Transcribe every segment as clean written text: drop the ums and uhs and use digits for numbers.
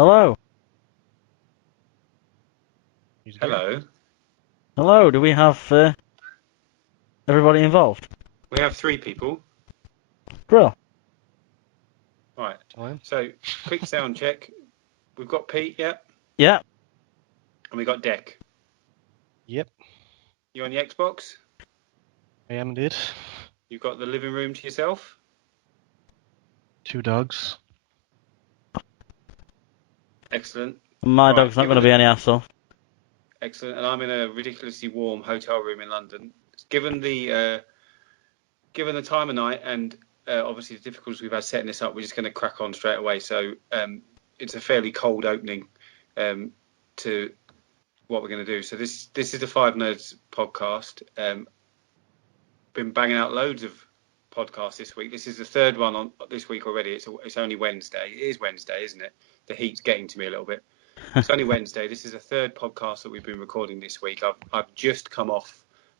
Hello. He's there. Hello. Hello. Do we have everybody involved? We have three people. Brill. Right. Time. So, quick sound check. We've got Pete, yeah, Yeah. and we got Deck. Yep, You on the Xbox? I am indeed. You've got the living room to yourself? 2 dogs. Excellent. My Right, dog's not going to be any hassle. Excellent. And I'm in a ridiculously warm hotel room in London. Given the time of night and obviously the difficulties we've had setting this up, we're just going to crack on straight away. So it's a fairly cold opening to what we're going to do. So this is the Five Nerds podcast. Been banging out loads of podcasts this week. This is the third one on this week already. It's only Wednesday. It is Wednesday, isn't it? The heat's getting to me a little bit. It's only Wednesday. This is the third podcast that we've been recording this week. I've just come off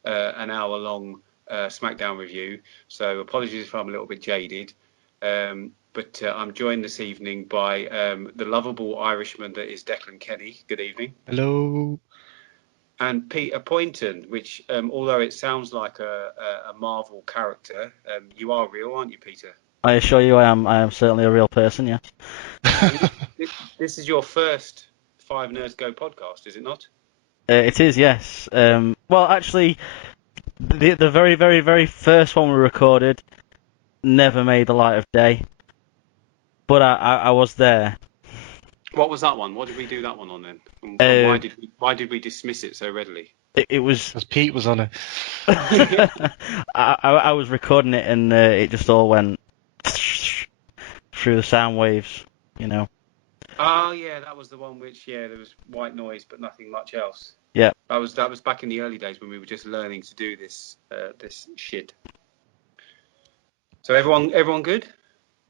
an hour-long SmackDown review, so apologies if I'm a little bit jaded. But I'm joined this evening by the lovable Irishman that is Declan Kenny. Good evening. Hello. And Peter Poynton, which, although it sounds like a Marvel character, you are real, aren't you, Peter? I assure you, I am certainly a real person. Yeah. This is your first 5Nerdsgo podcast, is it not? It is. Yes. Well, actually, the very, very, very first one we recorded never made the light of day, but I was there. What was that one? What did we do that one on then? And why did we dismiss it so readily? It was. Because Pete was on it. I was recording it and it just all went through the sound waves, you know. Oh yeah, that was the one which there was white noise but nothing much else. Yeah. That was back in the early days when we were just learning to do this shit. So everyone good?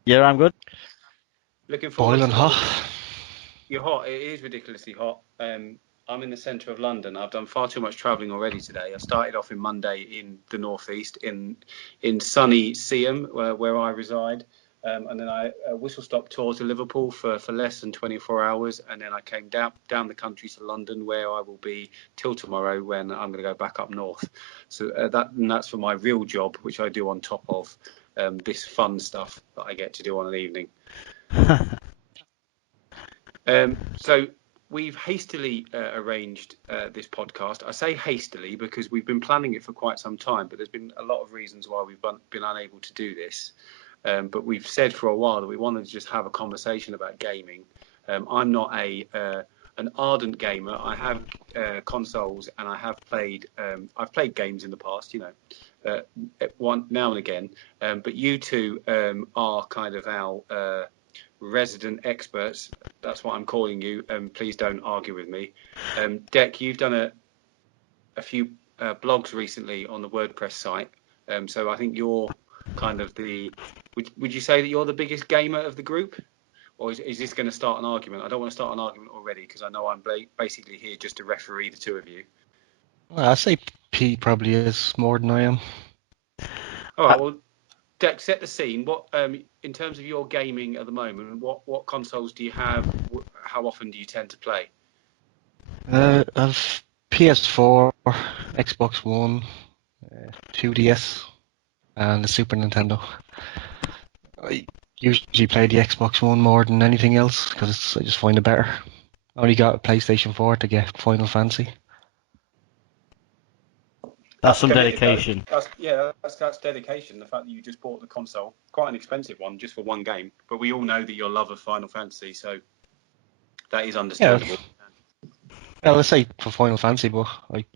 Yeah, I'm good. Looking forward Boiling to hot. You're hot. It is ridiculously hot. I'm in the centre of London. I've done far too much travelling already today. I started off in Monday in the northeast, in sunny Seaham, where I reside, and then I whistle-stop tour to Liverpool for less than 24 hours, and then I came down the country to London, where I will be till tomorrow, when I'm going to go back up north. So that's for my real job, which I do on top of this fun stuff that I get to do on an evening. So we've hastily arranged this podcast. I say hastily because we've been planning it for quite some time, but there's been a lot of reasons why we've been unable to do this. But we've said for a while that we wanted to just have a conversation about gaming. I'm not an ardent gamer. I have consoles and I have played. I've played games in the past, one now and again. But you two are kind of our resident experts. That's what I'm calling you. Please don't argue with me. Deck, you've done a few blogs recently on the WordPress site. So I think you're kind of would you say that you're the biggest gamer of the group? Or is this going to start an argument? I don't want to start an argument already because I know I'm basically here just to referee the two of you. Well, I say Pete probably is more than I am. All right, well, Deck, set the scene. What, in terms of your gaming at the moment, what consoles do you have? How often do you tend to play? I've PS4, Xbox One, 2DS, and the Super Nintendo. I usually play the Xbox One more than anything else because I just find it better. I only got a PlayStation 4 to get Final Fantasy. That's some committed, dedication. That's dedication. The fact that you just bought the console, quite an expensive one, just for one game. But we all know that your love of Final Fantasy, so that is understandable. Well, let's say for Final Fantasy, but I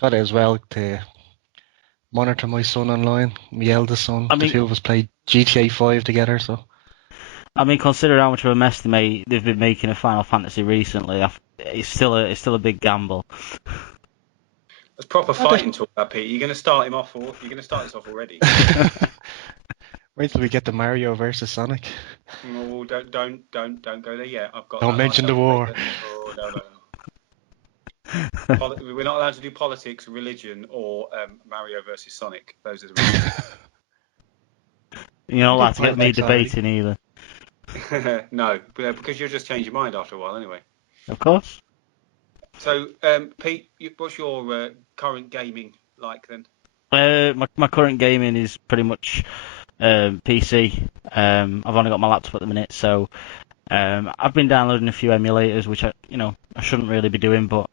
got it as well to monitor my son online, my eldest son. The two of us played GTA 5 together, so. I mean, considering how much of a mess they've been making of Final Fantasy recently, it's still a big gamble. That's proper fighting talk, that Pete. You're going to start him off, or you're going to start this off already. Wait till we get to Mario versus Sonic. Oh, don't go there yet. I've got. Don't mention the war. Oh no. We're not allowed to do politics, religion, or Mario versus Sonic. Those are the rules. You're not allowed to get me debating either. No, because you'll just change your mind after a while anyway. Of course. So, Pete, what's your current gaming like then? My current gaming is pretty much PC. I've only got my laptop at the minute, so I've been downloading a few emulators, which I shouldn't really be doing, but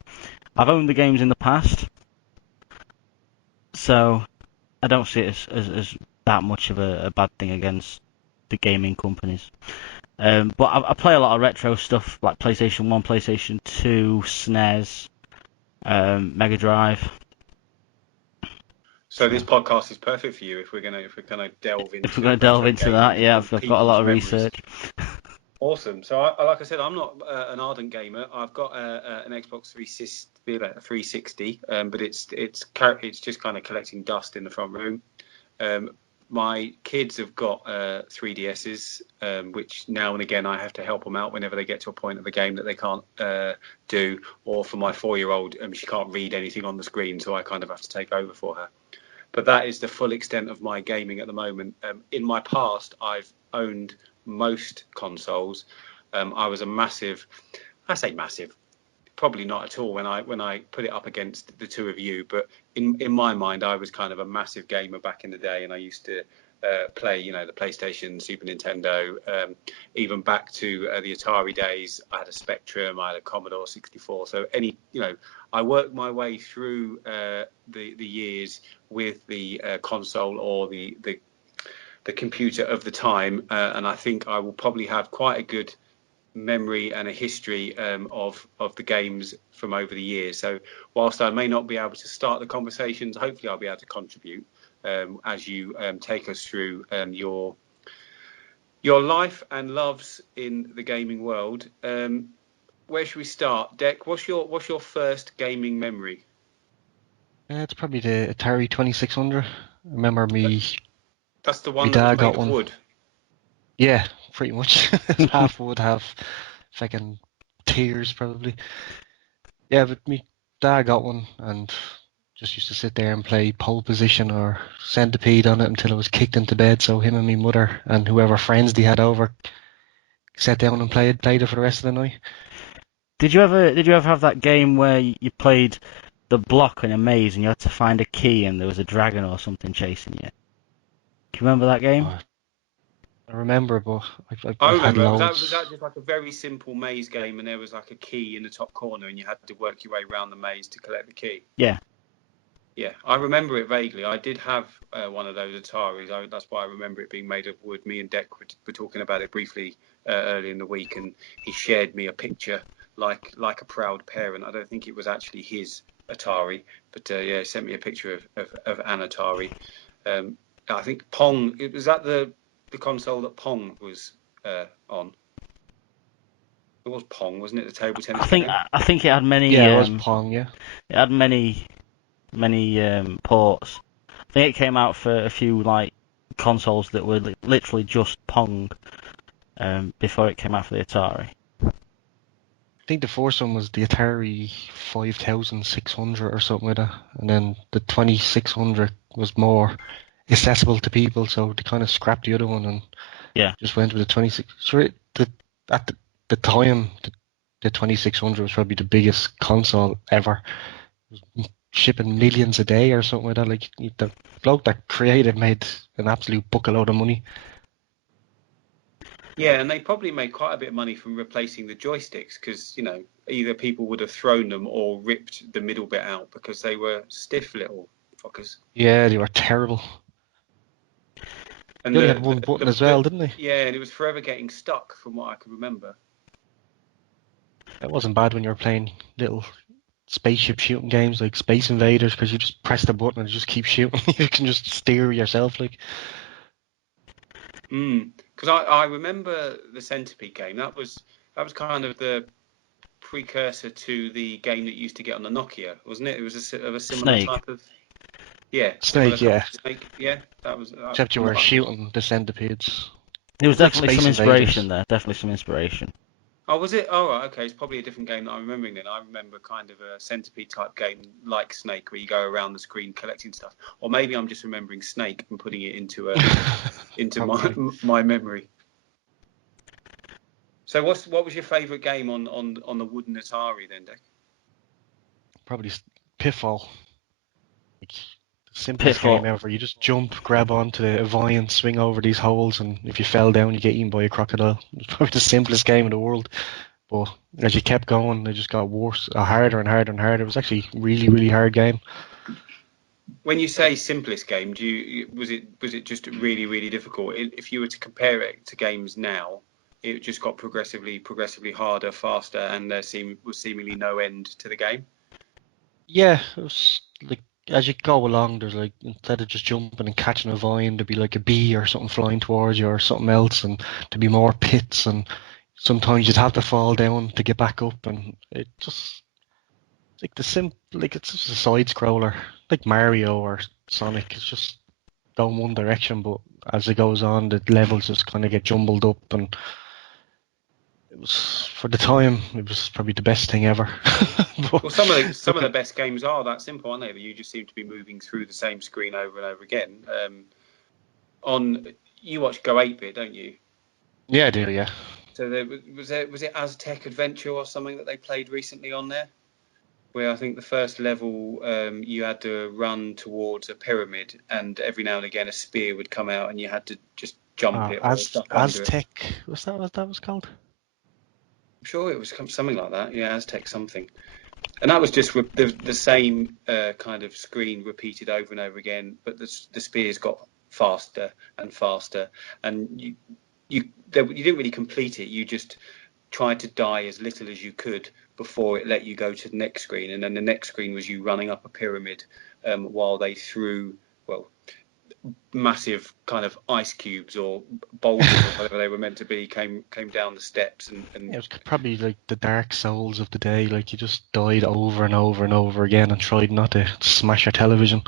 I've owned the games in the past, so I don't see it as that much of a bad thing against the gaming companies. But I play a lot of retro stuff like PlayStation 1, PlayStation 2, SNES, Mega Drive. So this podcast is perfect for you if we're gonna delve into If we're going to delve into that, yeah, I've got a lot of research. Awesome. So, like I said, I'm not an ardent gamer. I've got an Xbox 360, but it's just kind of collecting dust in the front room. My kids have got 3DSs, which now and again I have to help them out whenever they get to a point of the game that they can't do. Or for my 4-year-old, she can't read anything on the screen, so I kind of have to take over for her. But that is the full extent of my gaming at the moment. In my past, I've owned most consoles. I was a massive, I say massive, probably not at all when I put it up against the two of you, but in my mind I was kind of a massive gamer back in the day, and I used to play the PlayStation, Super Nintendo, even back to the Atari days. I had a Spectrum, I had a Commodore 64, so I worked my way through the years with the console or the computer of the time, and I think I will probably have quite a good memory and a history of the games from over the years. So whilst I may not be able to start the conversations, hopefully I'll be able to contribute as you take us through your life and loves in the gaming world. Where should we start? Dec, what's your first gaming memory? It's probably the Atari 2600. I remember That's the my one that dad was got made of one. wood. Yeah, pretty much. Half wood, half fucking tears, probably. Yeah, but me dad got one and just used to sit there and play pole position or centipede on it until it was kicked into bed. So him and me mother and whoever friends they had over sat down and played it for the rest of the night. Did you ever have that game where you played the block in a maze and you had to find a key and there was a dragon or something chasing you? Can you remember that game? I remember, but I I've had remember. loads. Was that just like a very simple maze game, and there was like a key in the top corner, and you had to work your way around the maze to collect the key? Yeah. Yeah, I remember it vaguely. I did have one of those Ataris. That's why I remember it being made of wood. Me and Dec were talking about it briefly early in the week, and he shared me a picture like a proud parent. I don't think it was actually his Atari, but yeah, he sent me a picture of an Atari. I think Pong. Was that the console that Pong was on? It was Pong, wasn't it? The table tennis game. I think it had many. Yeah, it was Pong. Yeah. It had many ports. I think it came out for a few like consoles that were literally just Pong before it came out for the Atari. I think the first one was the Atari 5600 or something like that, and then the 2600 was more accessible to people, so they kind of scrapped the other one and just went with the 26. Sure, at the time, the 2600 was probably the biggest console ever. It was shipping millions a day or something like that. Like the bloke that created made an absolute buckload of money. Yeah, and they probably made quite a bit of money from replacing the joysticks because, either people would have thrown them or ripped the middle bit out because they were stiff little fuckers. Yeah, they were terrible. And they only had one button as well, didn't they? Yeah, and it was forever getting stuck from what I can remember. It wasn't bad when you were playing little spaceship shooting games like Space Invaders because you just press the button and just keep shooting. You can just steer yourself, like. Because I remember the Centipede game. That was kind of the precursor to the game that used to get on the Nokia, wasn't it? It was a similar Snake. type of Snake, yeah. Snake, yeah. That was. Except you were shooting the centipedes. There was definitely like some inspiration Invaders. there. Definitely some inspiration. Oh, was it? Oh, right, okay. It's probably a different game that I'm remembering then. I remember kind of a centipede type game like Snake where you go around the screen collecting stuff. Or maybe I'm just remembering Snake and putting it into my memory. So what was your favourite game on the wooden Atari then, Dick? Probably Pitfall. Like, the simplest Pitfall. game ever. You just jump, grab onto the vine, swing over these holes, and if you fell down, you get eaten by a crocodile. It's probably the simplest game in the world. But as you kept going, it just got worse, harder and harder and harder. It was actually a really, really hard game. When you say simplest game, was it just really, really difficult? If you were to compare it to games now, it just got progressively harder, faster, and there was seemingly no end to the game. Yeah, it was like as you go along, there's like instead of just jumping and catching a vine, there'd be like a bee or something flying towards you or something else, and there'd be more pits, and sometimes you'd have to fall down to get back up, and it just like it's just a side scroller, like Mario or Sonic. It's just going one direction, but as it goes on, the levels just kind of get jumbled up, and it was for the time, it was probably the best thing ever. But Well, some of look the at best games are that simple, aren't they? That you just seem to be moving through the same screen over and over again. You watch Go 8-bit, don't you? yeah, I do, yeah. So was it Aztec Adventure or something that they played recently on there? Where I think the first level you had to run towards a pyramid, and every now and again a spear would come out, and you had to just jump it or duck under it. Aztec, was that what that was called? I'm sure it was something like that. Yeah, Aztec something. And that was just the same kind of screen repeated over and over again, but the spears got faster and faster, and you didn't really complete it. You just tried to die as little as you could before it let you go to the next screen, and then the next screen was you running up a pyramid while they threw massive kind of ice cubes or boulders or whatever they were meant to be came down the steps Yeah, and it was probably like the Dark Souls of the day. Like you just died over and over and over again and tried not to smash your television.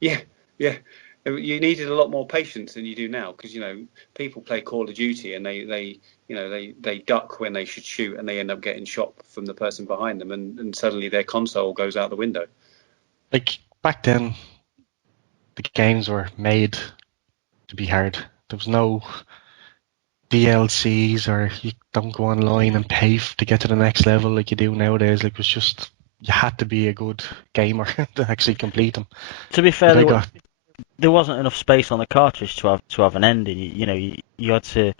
yeah, yeah. You needed a lot more patience than you do now because people play Call of Duty and they duck when they should shoot and they end up getting shot from the person behind them and suddenly their console goes out the window. Like back then, the games were made to be hard. There was no DLCs or you don't go online and pay to get to the next level like you do nowadays. Like it was just you had to be a good gamer to actually complete them. To be fair, Like I got there wasn't enough space on the cartridge to have an ending. You had to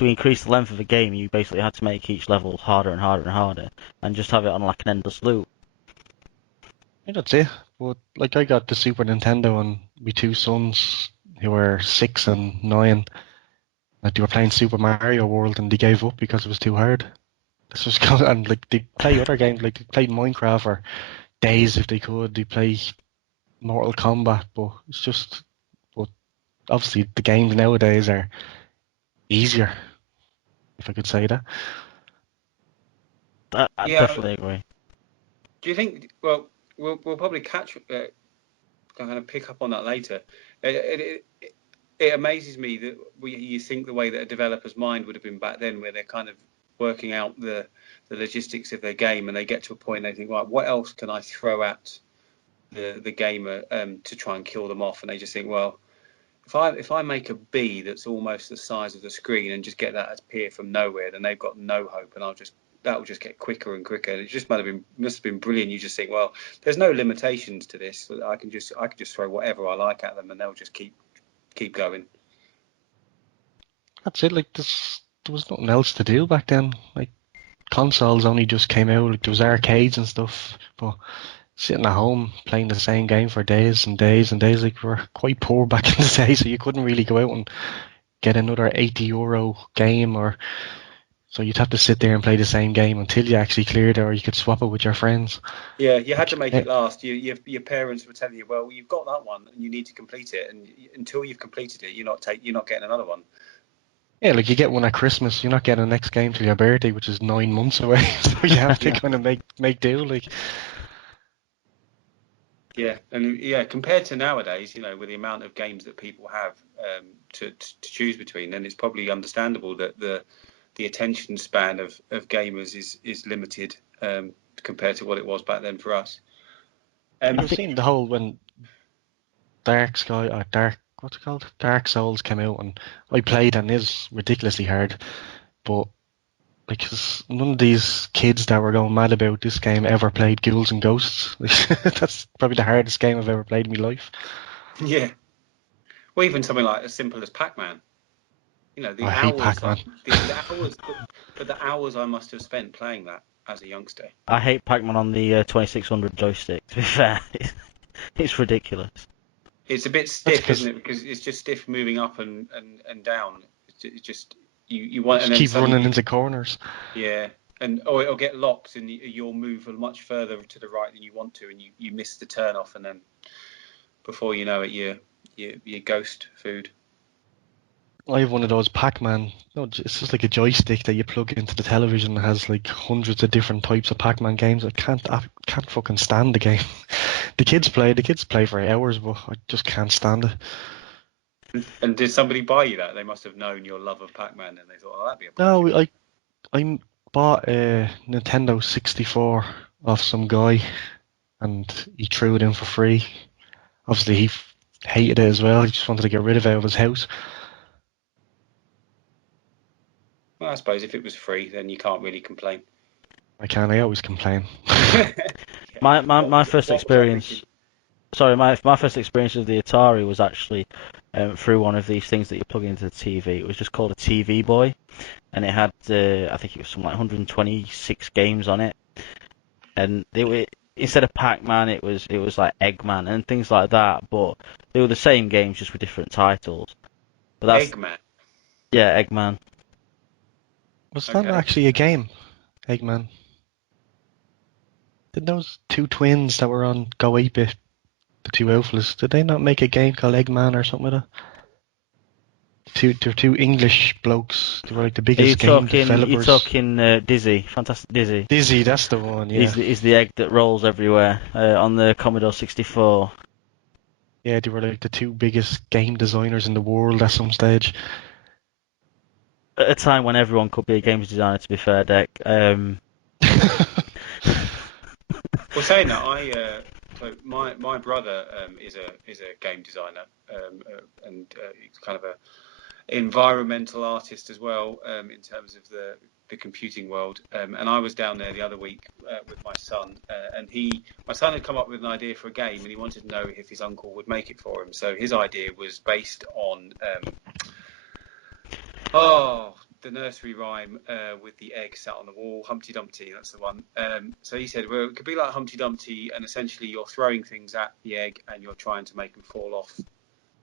increase the length of the game. You basically had to make each level harder and harder and harder, and just have it on like an endless loop. yeah, that's it. But like I got the Super Nintendo and my two sons who were 6 and 9. Like they were playing Super Mario World and they gave up because it was too hard. This was and like they play other games like they played Minecraft for days if they could. They play Mortal Kombat, but it's just but obviously the games nowadays are easier, if I could say that. I Yeah. definitely agree. Do you think? Well, we'll probably kind of pick up on that later. It amazes me that you think the way that a developer's mind would have been back then, where they're kind of working out the logistics of their game, and they get to a point they think, right, what else can I throw at the gamer to try and kill them off? And they just think, well, if I make a bee that's almost the size of the screen and just get that as appear from nowhere, then they've got no hope, and that will just get quicker and quicker. And it just must have been brilliant. You just think, well, there's no limitations to this. I can just throw whatever I like at them, and they'll just keep going. That's it. Like there was nothing else to do back then. Like consoles only just came out. Like there was arcades and stuff, but sitting at home playing the same game for days and days and days. Like we were quite poor back in the day, so you couldn't really go out and get another €80 game, or so you'd have to sit there and play the same game until you actually cleared it, or you could swap it with your friends. Yeah, you had to make Yeah, it last. Your parents were telling you, well, you've got that one, and you need to complete it. And until you've completed it, you're not getting another one. yeah, like you get one at Christmas, you're not getting the next game till your birthday, which is 9 months away. So you have to Yeah. kind of make do. Like Yeah, and yeah, compared to nowadays, with the amount of games that people have to choose between, then it's probably understandable that the attention span of gamers is limited compared to what it was back then for us. you've seen the whole when what's it called? Dark Souls came out, and I played and it is ridiculously hard. But because none of these kids that were going mad about this game ever played Ghouls and Ghosts. That's probably the hardest game I've ever played in my life. Yeah. Well, even something like as simple as Pac-Man. You know, the I hate hours, Pac-Man. the hours, but the hours I must have spent playing that as a youngster. I hate Pac-Man on the 2600 joystick. To be fair, it's ridiculous. It's a bit That's stiff, isn't because it? Because it's just stiff moving up and down. It's just you you want, and just then keep running suddenly, into corners. yeah, and or it'll get locked, and you'll move much further to the right than you want to, and you miss the turn off, and then before you know it, you ghost food. I have one of those Pac-Man. No, it's just like a joystick that you plug into the television that has like hundreds of different types of Pac-Man games. I can't fucking stand the game. The kids play for hours, but I just can't stand it. And did somebody buy you that? They must have known your love of Pac-Man, and they thought, oh, that'd be a No, project. I bought a Nintendo 64 off some guy, and he threw it in for free. Obviously, he hated it as well. He just wanted to get rid of it out of his house. Well, I suppose if it was free, then you can't really complain. I always complain. Yeah. My first What was I thinking? experience. Sorry, my first experience with the Atari was actually through one of these things that you plug into the TV. It was just called a TV Boy, and it had I think it was something like 126 games on it, and instead of Pac-Man, it was like Eggman and things like that, but they were the same games just with different titles. But that's Eggman. yeah, Eggman. Was that Okay. actually a game, Eggman? Did those two twins that were on Go 8-Bit, the two outfits, did they not make a game called Eggman or something like that? They're two English blokes. They were like the Are you biggest game talking? You developers. talking Dizzy? Fantastic Dizzy. Dizzy, that's the one, Is yeah. the egg that rolls everywhere on the Commodore 64. Yeah, they were like the two biggest game designers in the world at some stage. At a time when everyone could be a games designer, to be fair, Deck. Well, saying that, so my brother is a game designer, and he's kind of a environmental artist as well, in terms of the computing world. And I was down there the other week with my son, and my son had come up with an idea for a game, and he wanted to know if his uncle would make it for him. So his idea was based on the nursery rhyme with the egg sat on the wall, Humpty Dumpty, that's the one. So he said, well, it could be like Humpty Dumpty, and essentially you're throwing things at the egg and you're trying to make them fall off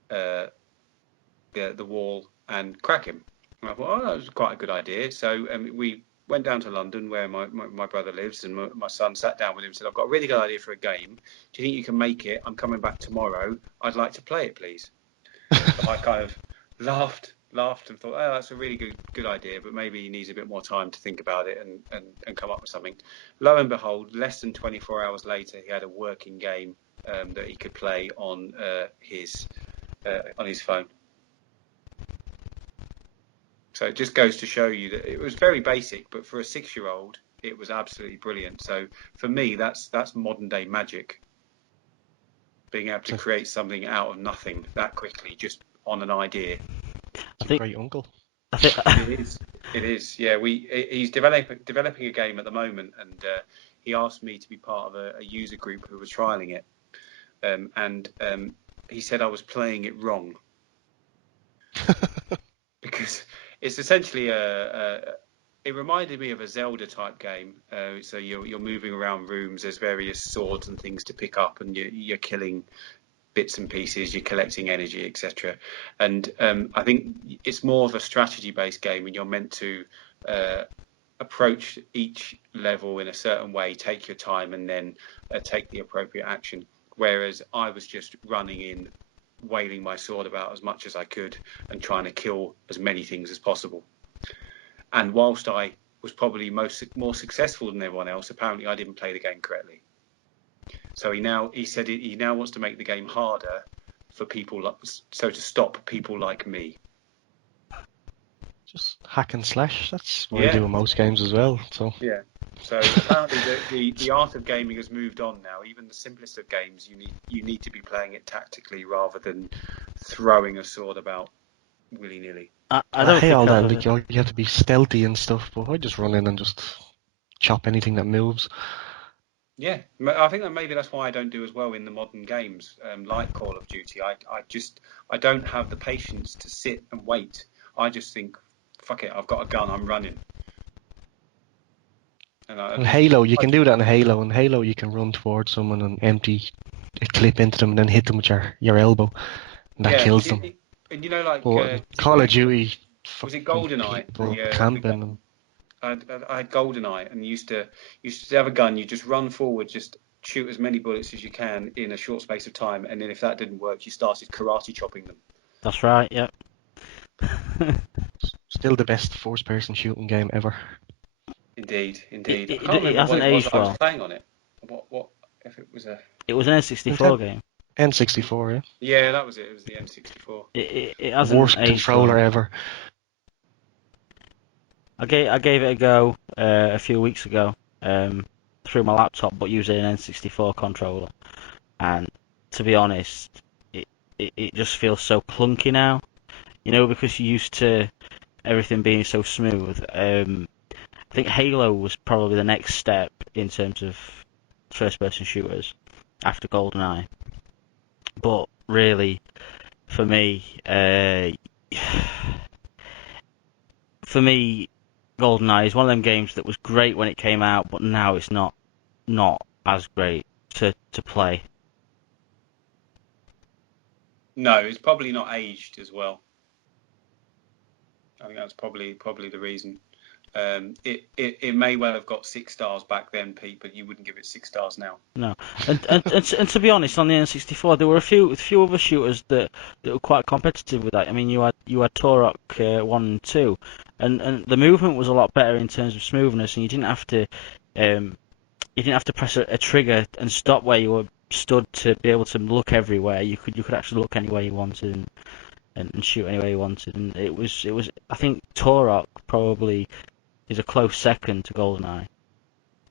the wall and crack him. And I thought, oh, that was quite a good idea. So we went down to London where my brother lives, and my son sat down with him and said, I've got a really good idea for a game. Do you think you can make it? I'm coming back tomorrow. I'd like to play it, please. So I kind of laughed and thought, oh, that's a really good idea, but maybe he needs a bit more time to think about it and come up with something. Lo and behold, less than 24 hours later, he had a working game that he could play on his phone. So it just goes to show you that it was very basic, but for a 6-year-old, it was absolutely brilliant. So for me, that's modern day magic. Being able to create something out of nothing that quickly, just on an idea. I It's a think great uncle. I think It is. It is. Yeah. He's developing a game at the moment, and he asked me to be part of a user group who was trialing it, and he said I was playing it wrong because it's essentially it reminded me of a Zelda type game. So you're moving around rooms. There's various swords and things to pick up, and you're killing bits and pieces, you're collecting energy, etc. And I think it's more of a strategy-based game, and you're meant to approach each level in a certain way, take your time, and then take the appropriate action. Whereas I was just running in, wailing my sword about as much as I could, and trying to kill as many things as possible. And whilst I was probably more successful than everyone else, apparently I didn't play the game correctly. So he said he now wants to make the game harder for people, so to stop people like me. Just hack and slash. That's what I Yeah, do in most games as well. So yeah. So apparently the art of gaming has moved on now. Even the simplest of games, you need to be playing it tactically rather than throwing a sword about willy-nilly. I I don't hate think all I've that. ever. Like you have to be stealthy and stuff, but I just run in and just chop anything that moves. Yeah, I think that maybe that's why I don't do as well in the modern games, like Call of Duty. I don't have the patience to sit and wait. I just think, fuck it, I've got a gun, I'm running. And In Halo, you can do that in Halo. In Halo, you can run towards someone and empty a clip into them and then hit them with your elbow, and that yeah, kills them. and you know, like But in Call of Duty, was it fucking GoldenEye? people The camping and I had GoldenEye, and used to have a gun. You just run forward, just shoot as many bullets as you can in a short space of time, and then if that didn't work, you started karate chopping them. That's right. Yep. still the best first-person shooting game ever. Indeed, It, indeed. I it, can't it remember what hasn't it was aged that I was well. playing on it. What if it was a? It was an N64 game. N64, yeah. Yeah, that was it. It was the N64. It hasn't Worst aged controller well. ever. I gave it a go a few weeks ago through my laptop, but using an N64 controller. And to be honest, it just feels so clunky now. You know, because you're used to everything being so smooth. I think Halo was probably the next step in terms of first-person shooters after GoldenEye. But really, for me, for me, GoldenEye is one of them games that was great when it came out, but now it's not as great to play. No, it's probably not aged as well. I think that's probably the reason. It may well have got 6 stars back then, Pete, but you wouldn't give it 6 stars now. No, and to be honest, on the N64 there were a few other shooters that were quite competitive with that. I mean, you had Turok 1 and 2, and the movement was a lot better in terms of smoothness, and you didn't have to press a trigger and stop where you were stood to be able to look everywhere. You could actually look anywhere you wanted and shoot anywhere you wanted, and it was I think Turok probably is a close second to GoldenEye.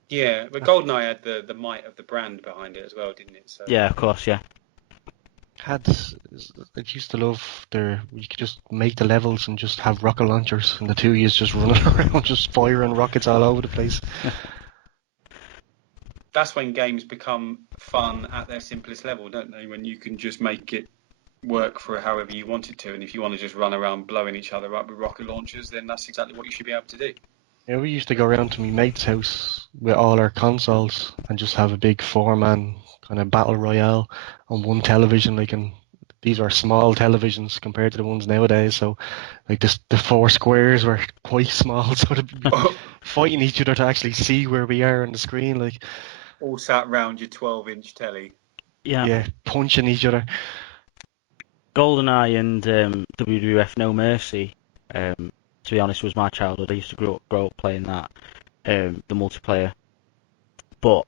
Yeah, but GoldenEye had the might of the brand behind it as well, didn't it? So Yeah, of course, yeah. I used to love you could just make the levels and just have rocket launchers and the two of you just running around just firing rockets all over the place. that's when games become fun at their simplest level, don't they? When you can just make it work for however you want it to, and if you want to just run around blowing each other up with rocket launchers, then that's exactly what you should be able to do. Yeah, we used to go around to my mate's house with all our consoles and just have a big four-man kind of battle royale on one television. These are small televisions compared to the ones nowadays, so like the four squares were quite small, so to be fighting each other to actually see where we are on the screen, like All sat round your 12-inch telly. Yeah, punching each other. GoldenEye and WWF No Mercy, to be honest, was my childhood. I used to grow up playing that, the multiplayer. But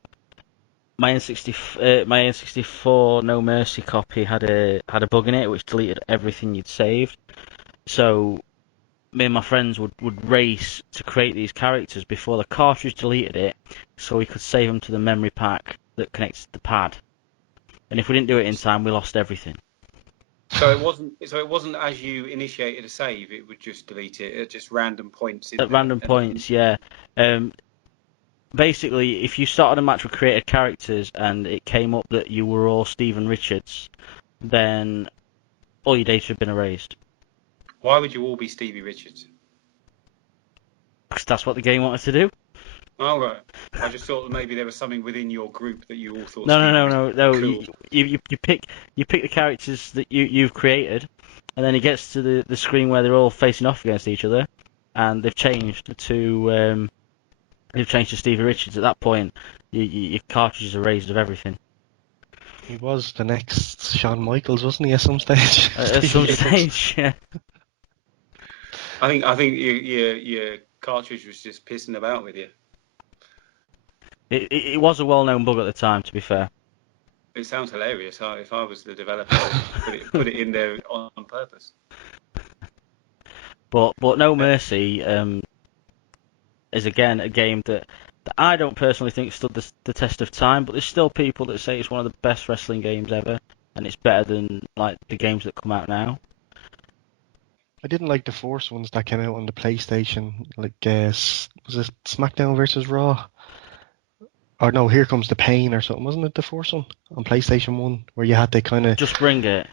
my N64 No Mercy copy had a bug in it which deleted everything you'd saved. So me and my friends would race to create these characters before the cartridge deleted it, so we could save them to the memory pack that connects to the pad. And if we didn't do it in time, we lost everything. So it wasn't as you initiated a save, it would just delete it at just random points in At there. random points, yeah. Basically, if you started a match with created characters and it came up that you were all Stephen Richards, then all your data had been erased. Why would you all be Stevie Richards? Because that's what the game wanted to do. Oh, right. I just thought that maybe there was something within your group that you all thought. No. Cool. You pick the characters that you've created, and then it gets to the screen where they're all facing off against each other, and they've changed to Stevie Richards. At that point, your cartridge is erased of everything. He was the next Shawn Michaels, wasn't he, at some stage? At some stage, yeah. I think your cartridge was just pissing about with you. It was a well-known bug at the time, to be fair. It sounds hilarious. If I was the developer, I would put it in there on purpose. But No Mercy is again a game that I don't personally think stood the test of time, but there's still people that say it's one of the best wrestling games ever, and it's better than like the games that come out now. I didn't like the first ones that came out on the PlayStation, like was it SmackDown versus Raw? Or no, Here Comes the Pain or something, wasn't it the first one on PlayStation 1 where you had to kind of Just bring it.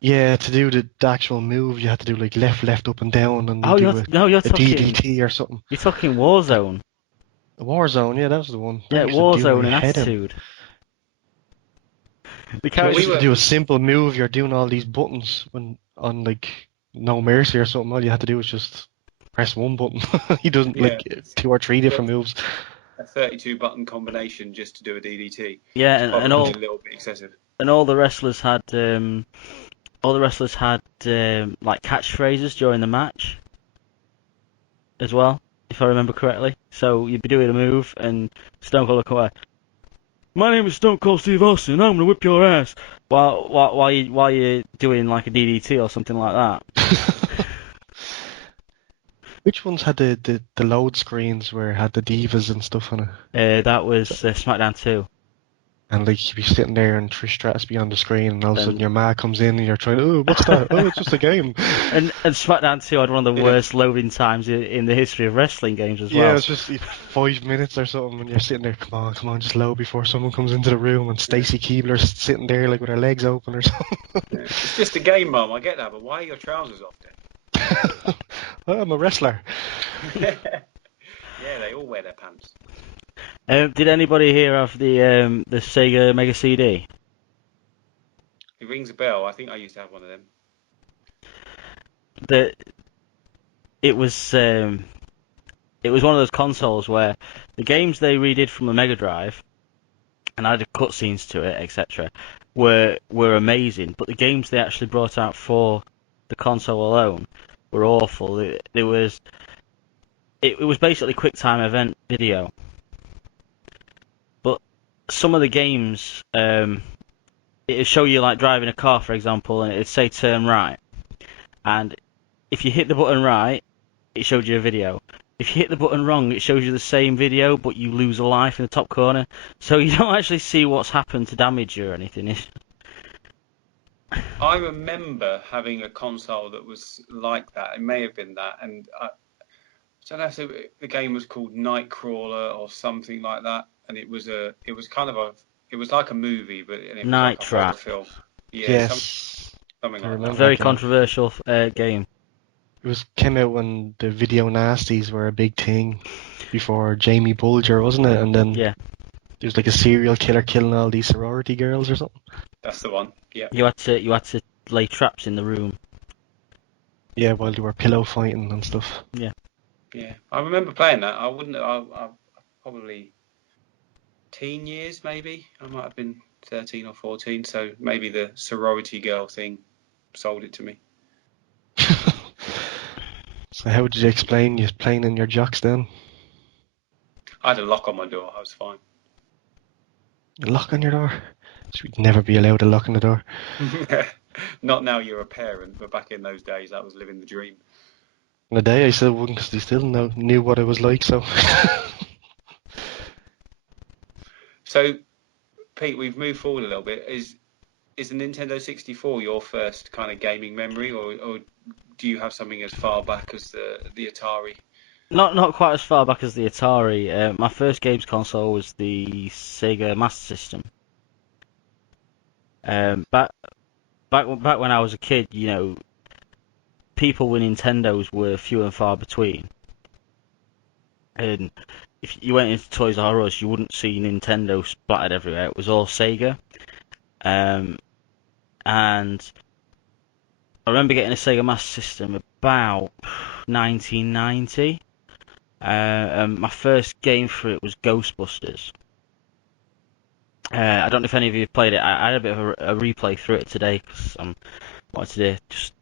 yeah, to do the actual move you had to do like left, up and down and you Oh, do no, you're a talking. DDT or something. You're talking Warzone. Warzone, yeah, that was the one. That Yeah, used to do my Warzone and head in. Attitude. The So We characters. just to were do a simple move, you're doing all these buttons when on like No Mercy or something. All you had to do was just press one button. He doesn't yeah, like two or three got different moves. a 32 button combination just to do a DDT. Yeah, It's probably a little bit excessive. all the wrestlers had like catchphrases during the match as well, if I remember correctly. So you'd be doing a move and Stone Cold would come away. My name is Stone Cold Steve Austin. I'm gonna whip your ass while you're doing like a DDT or something like that. Which ones had the load screens where it had the divas and stuff on it? That was SmackDown 2. And like you'd be sitting there and Trish Stratus be on the screen and all of a sudden And your ma comes in and you're trying, oh, what's that? Oh, it's just a game. and SmackDown 2 had one of the Yeah. worst loading times in the history of wrestling games as Yeah, well. it's just 5 minutes or something and you're sitting there, come on, just load before someone comes into the room and Yeah. Stacy Keebler's sitting there like with her legs open or something. Yeah. It's just a game, Mum. I get that, but why are your trousers off Oh, I'm a wrestler. then? Yeah, they all wear their pants. Did anybody hear of the Sega Mega CD? It rings a bell. I think I used to have one of them. The it was one of those consoles where the games they redid from the Mega Drive and added cutscenes to it, etc., were amazing. But the games they actually brought out for the console alone were awful. It was basically QuickTime event video. But some of the games, it'd show you like driving a car, for example, and it'd say turn right. And if you hit the button right, it showed you a video. If you hit the button wrong, it shows you the same video, but you lose a life in the top corner. So you don't actually see what's happened to damage you or anything. I remember having a console that was like that. It may have been that, and I don't know if the game was called Nightcrawler or something like that. And it was like a movie, but and it was Night like a horror Trap. film. Yeah, Yes, something I like that. remember Very that game. controversial game. It came out when the video nasties were a big thing before Jamie Bulger, wasn't it? And then Yeah. there was like a serial killer killing all these sorority girls or something. That's the one. Yeah. You had to lay traps in the room. Yeah, while they were pillow fighting and stuff. Yeah. Yeah, I remember playing that. I probably teen years, maybe. I might have been 13 or 14, so maybe the sorority girl thing sold it to me. So how did you explain you playing in your jocks then? I had a lock on my door. I was fine. A lock on your door? So we'd never be allowed a lock on the door. Not now you're a parent, but back in those days, that was living the dream. In the day I still wouldn't because they still knew what it was like, so... So, Pete, we've moved forward a little bit. Is the Nintendo 64 your first kind of gaming memory, or do you have something as far back as the Atari? Not quite as far back as the Atari. My first games console was the Sega Master System. Back when I was a kid, people with Nintendos were few and far between. And if you went into Toys R Us, you wouldn't see Nintendo splattered everywhere. It was all Sega. And I remember getting a Sega Master System about 1990. My first game for it was Ghostbusters. I don't know if any of you have played it. I had a bit of a replay through it today because I wanted to just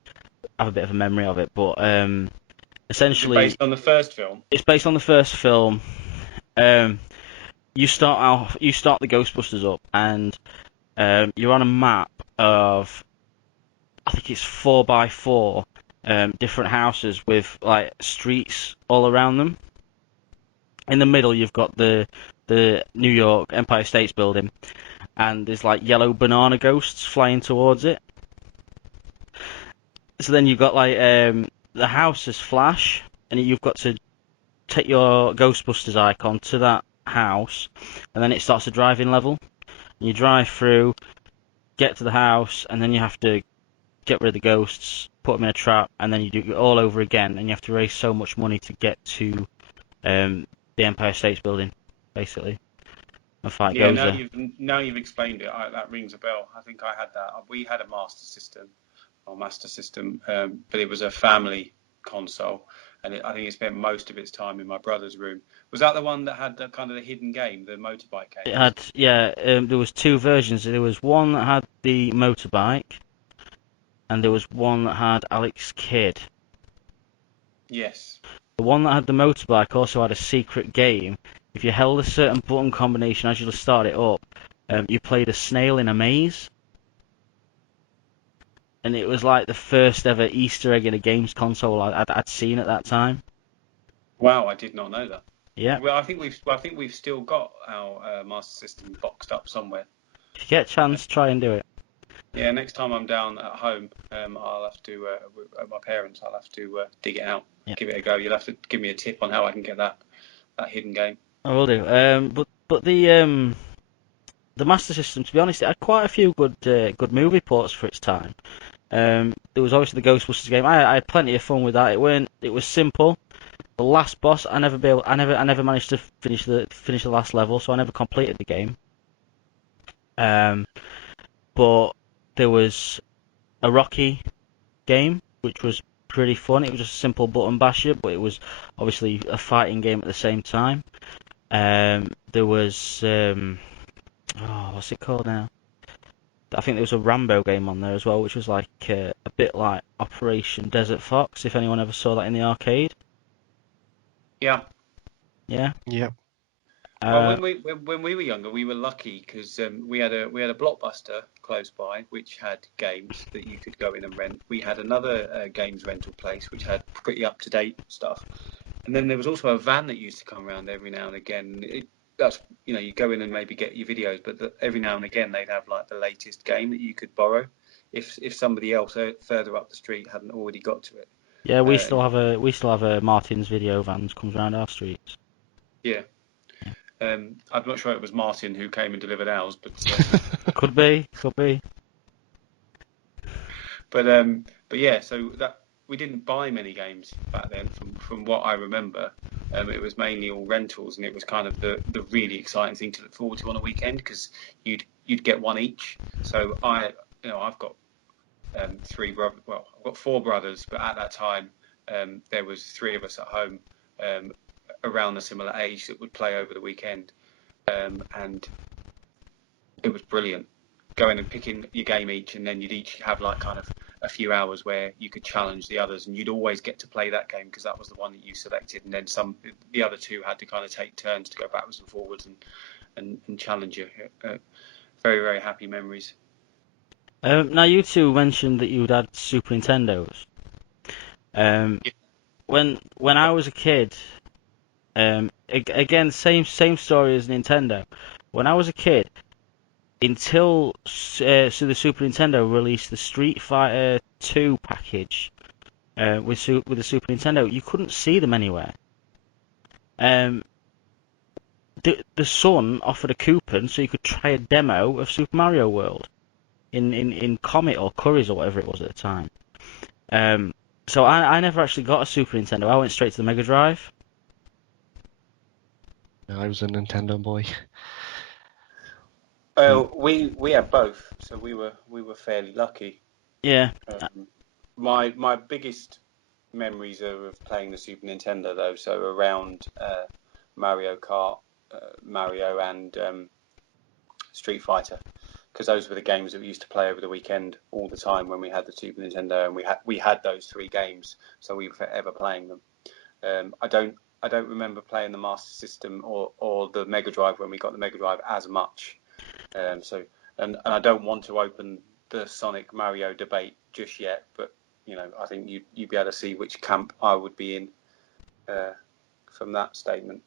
have a bit of a memory of it. But essentially, Based on the first film. it's based on the first film. You start the Ghostbusters up, and you're on a map of, I think it's 4x4 different houses with like streets all around them. In the middle, you've got the New York Empire State's Building, and there's like yellow banana ghosts flying towards it. So then you've got like the house is flash, and you've got to take your Ghostbusters icon to that house, and then it starts a driving level. And you drive through, get to the house, and then you have to get rid of the ghosts, put them in a trap, and then you do it all over again, and you have to raise so much money to get to the Empire States Building, basically, and fight Yeah, Gozer. now you've explained it. That rings a bell. I think I had that. We had a Master System, but it was a family console, and I think it spent most of its time in my brother's room. Was that the one that had the kind of the hidden game, the motorbike It games? had, yeah, there was two versions. There was one that had the motorbike, and there was one that had Alex Kidd. Yes. The one that had the motorbike also had a secret game. If you held a certain button combination as you start it up, you played a snail in a maze. And it was like the first ever Easter egg in a games console I'd seen at that time. Wow, I did not know that. Yeah. Well, I think we've still got our Master System boxed up somewhere. If you get a chance, try and do it. Yeah, next time I'm down at home, I'll have to at my parents. I'll have to dig it out, Yeah. give it a go. You'll have to give me a tip on how I can get that hidden game. I will do. But the Master System, to be honest, it had quite a few good movie ports for its time. There was obviously the Ghostbusters game. I had plenty of fun with that. It was simple. The last boss, I never managed to finish the last level, so I never completed the game. But there was a Rocky game, which was pretty fun. It was just a simple button basher, but it was obviously a fighting game at the same time. There was what's it called now? I think there was a Rambo game on there as well, which was like a bit like Operation Desert Fox, if anyone ever saw that in the arcade. Yeah. Yeah. Yep. Well, when we were younger, we were lucky because we had a Blockbuster close by which had games that you could go in and rent. We had another games rental place which had pretty up to date stuff, and then there was also a van that used to come around every now and again. That's you go in and maybe get your videos, but every now and again they'd have like the latest game that you could borrow if somebody else further up the street hadn't already got to it. Yeah, we Uh, still have a Martin's video vans comes around our streets. yeah. I'm not sure it was Martin who came and delivered ours, but Could be. but yeah. So that we didn't buy many games back then, from what I remember. It was mainly all rentals, and it was kind of the really exciting thing to look forward to on a weekend because you'd get one each. So I've got three brothers. Well, I've got four brothers, but at that time there was three of us at home. Around a similar age that would play over the weekend, and it was brilliant. Going and picking your game each, and then you'd each have like kind of a few hours where you could challenge the others, and you'd always get to play that game because that was the one that you selected, and then the other two had to kind of take turns to go backwards and forwards and challenge you. Very, very happy memories. Now you two mentioned that you'd had Super Nintendos. Yeah. When I was a kid. Again, same story as Nintendo. When I was a kid, until the Super Nintendo released the Street Fighter 2 package with the Super Nintendo, you couldn't see them anywhere. The Sun offered a coupon so you could try a demo of Super Mario World in Comet or Currys or whatever it was at the time. So I never actually got a Super Nintendo. I went straight to the Mega Drive. I was a Nintendo boy. We had both, so we were fairly lucky. Yeah. My biggest memories are of playing the Super Nintendo though, so around Mario Kart, Mario and Street Fighter, because those were the games that we used to play over the weekend all the time when we had the Super Nintendo, and we had those three games, so we were forever playing them. I don't remember playing the Master System or the Mega Drive when we got the Mega Drive as much. And I don't want to open the Sonic Mario debate just yet, but I think you'd be able to see which camp I would be in from that statement.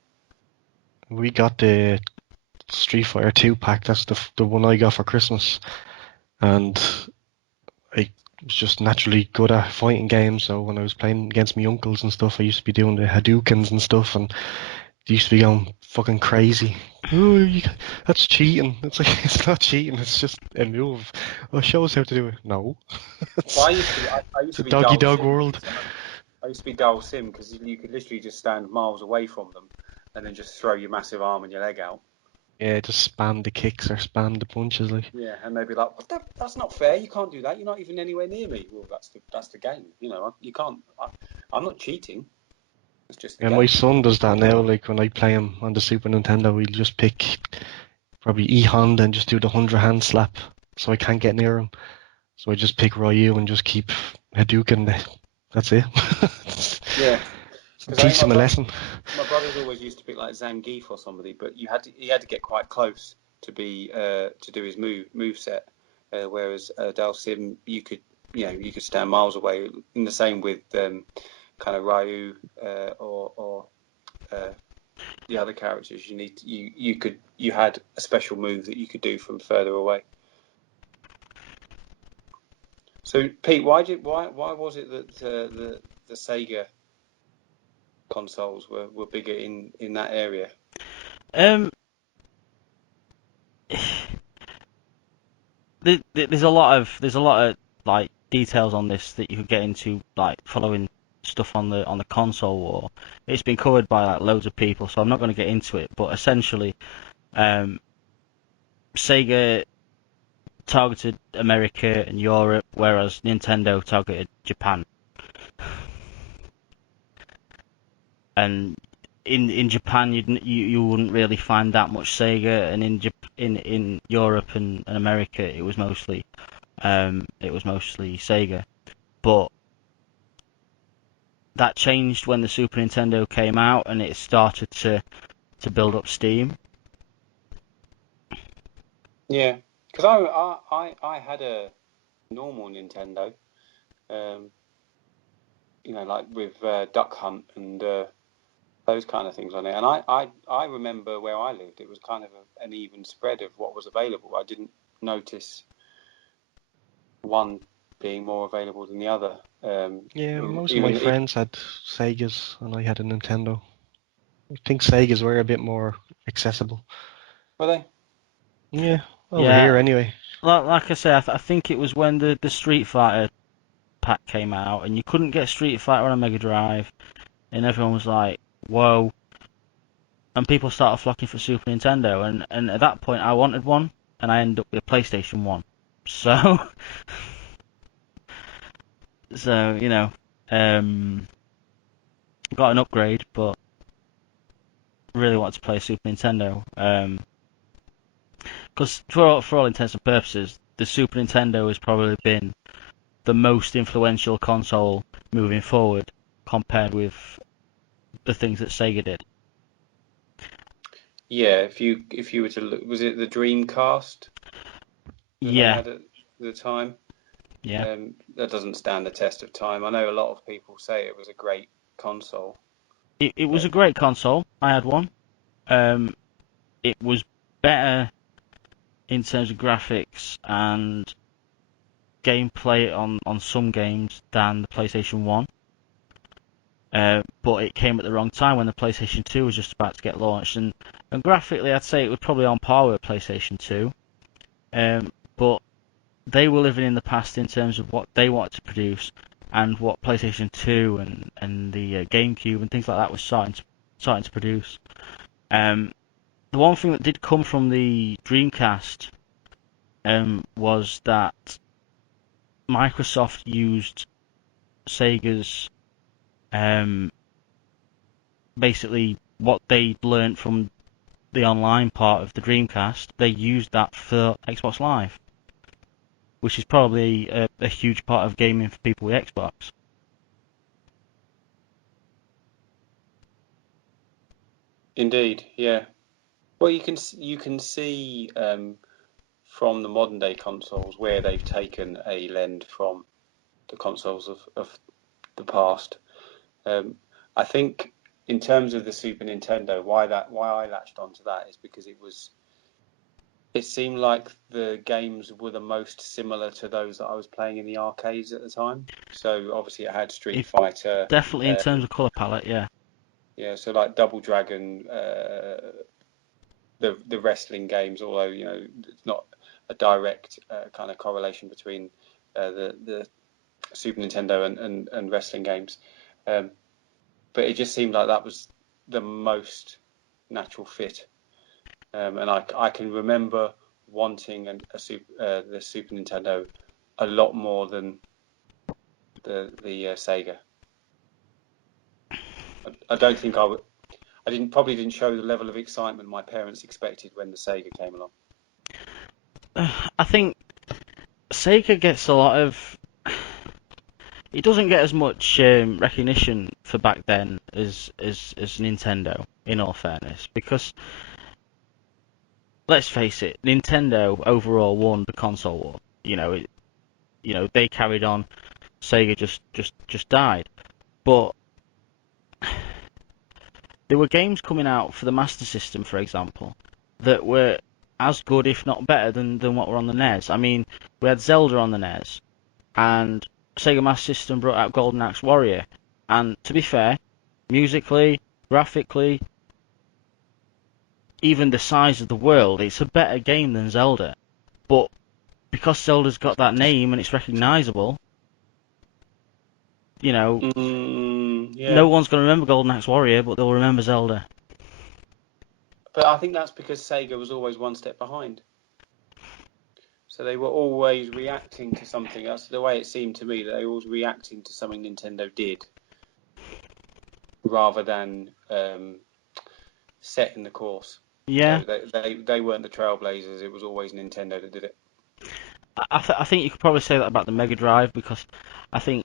We got the Street Fighter 2 pack. That's the one I got for Christmas, and was just naturally good at fighting games. So when I was playing against my uncles and stuff, I used to be doing the Hadoukens and stuff, and they used to be going fucking crazy. Oh, that's cheating. It's like, it's not cheating. It's just a move. Oh, show us how to do it. No, Well, it's, I used it's to a be doggy dull dog sim world. with some of them. I used to be dull sim because you could literally just stand miles away from them and then just throw your massive arm and your leg out. Yeah, just spam the kicks or spam the punches. Like, Yeah, and they'd be like, That's not fair. You can't do that. You're not even anywhere near me." Well, that's the game. You know, you can't. I'm not cheating. It's just the and my game. son does that now. Like when I play him on the Super Nintendo, he'll just pick probably E Honda and just do the 100 hand slap, so I can't get near him. So I just pick Ryu and just keep Hadouken. That's it. Yeah, because I think Teach him a lesson. my brothers always used to pick like Zangief or somebody, but he had to get quite close to be to do his move set. Whereas Dalsim, you could stand miles away. In the same with kind of Ryu or the other characters. You had a special move that you could do from further away. So Pete, why was it that the Sega consoles were bigger in that area? Um, there's a lot of like details on this that you could get into, like following stuff on the console war. It's been covered by like loads of people, so I'm not going to get into it. But essentially, um, Sega targeted America and Europe, whereas Nintendo targeted Japan. And in Japan, you wouldn't really find that much Sega, and in Europe and America, it was mostly Sega. But that changed when the Super Nintendo came out, and it started to build up steam. Yeah, because I had a normal Nintendo, um, like with Duck Hunt and those kind of things on it. And I remember where I lived, it was kind of an even spread of what was available. I didn't notice one being more available than the other. Yeah, most of my Even friends had Segas and I had a Nintendo. I think Segas were a bit more accessible. were they? Yeah, over here Yeah, anyway. like I say, I think it was when the Street Fighter pack came out, and you couldn't get Street Fighter on a Mega Drive, and everyone was like, "Whoa!" And people started flocking for Super Nintendo, and at that point, I wanted one, and I ended up with a PlayStation One. So, so um, got an upgrade, but really wanted to play Super Nintendo. Because for all intents and purposes, the Super Nintendo has probably been the most influential console moving forward compared with the things that Sega did. Yeah, if you were to look, was it the Dreamcast that they Yeah, had at the time? yeah. That doesn't stand the test of time. I know a lot of people say it was a great console. It was a great console. I had one. Um, it was better in terms of graphics and gameplay on some games than the PlayStation 1. But it came at the wrong time when the PlayStation 2 was just about to get launched. And graphically, I'd say it was probably on par with PlayStation 2. But they were living in the past in terms of what they wanted to produce and what PlayStation 2 and the GameCube and things like that was starting to produce. The one thing that did come from the Dreamcast was that Microsoft used Sega's basically what they learned from the online part of the Dreamcast. They used that for Xbox Live, which is probably a huge part of gaming for people with Xbox. Indeed, yeah. Well, you can see from the modern day consoles where they've taken a lend from the consoles of the past. I think in terms of the Super Nintendo, why I latched onto that is because it seemed like the games were the most similar to those that I was playing in the arcades at the time. So obviously it had Street If Fighter, definitely in terms of color palette, yeah. yeah, so like Double Dragon, the wrestling games, although it's not a direct kind of correlation between the Super Nintendo and wrestling games, but it just seemed like that was the most natural fit, and I can remember wanting the Super Nintendo a lot more than the Sega. I don't think I would. Probably didn't show the level of excitement my parents expected when the Sega came along. I think Sega gets a lot of. It doesn't get as much recognition for back then as Nintendo, in all fairness, because let's face it, Nintendo overall won the console war. They carried on. Sega just died, but there were games coming out for the Master System, for example, that were as good, if not better, than what were on the NES. I mean, we had Zelda on the NES, and Sega Master System brought out Golden Axe Warrior. And to be fair, musically, graphically, even the size of the world, it's a better game than Zelda. But because Zelda's got that name and it's recognisable, Yeah. no one's going to remember Golden Axe Warrior, but they'll remember Zelda. But I think that's because Sega was always one step behind. So they were always reacting to something. That's the way it seemed to me. They were always reacting to something Nintendo did, rather than setting the course. Yeah. So they weren't the trailblazers. It was always Nintendo that did it. I think you could probably say that about the Mega Drive, because I think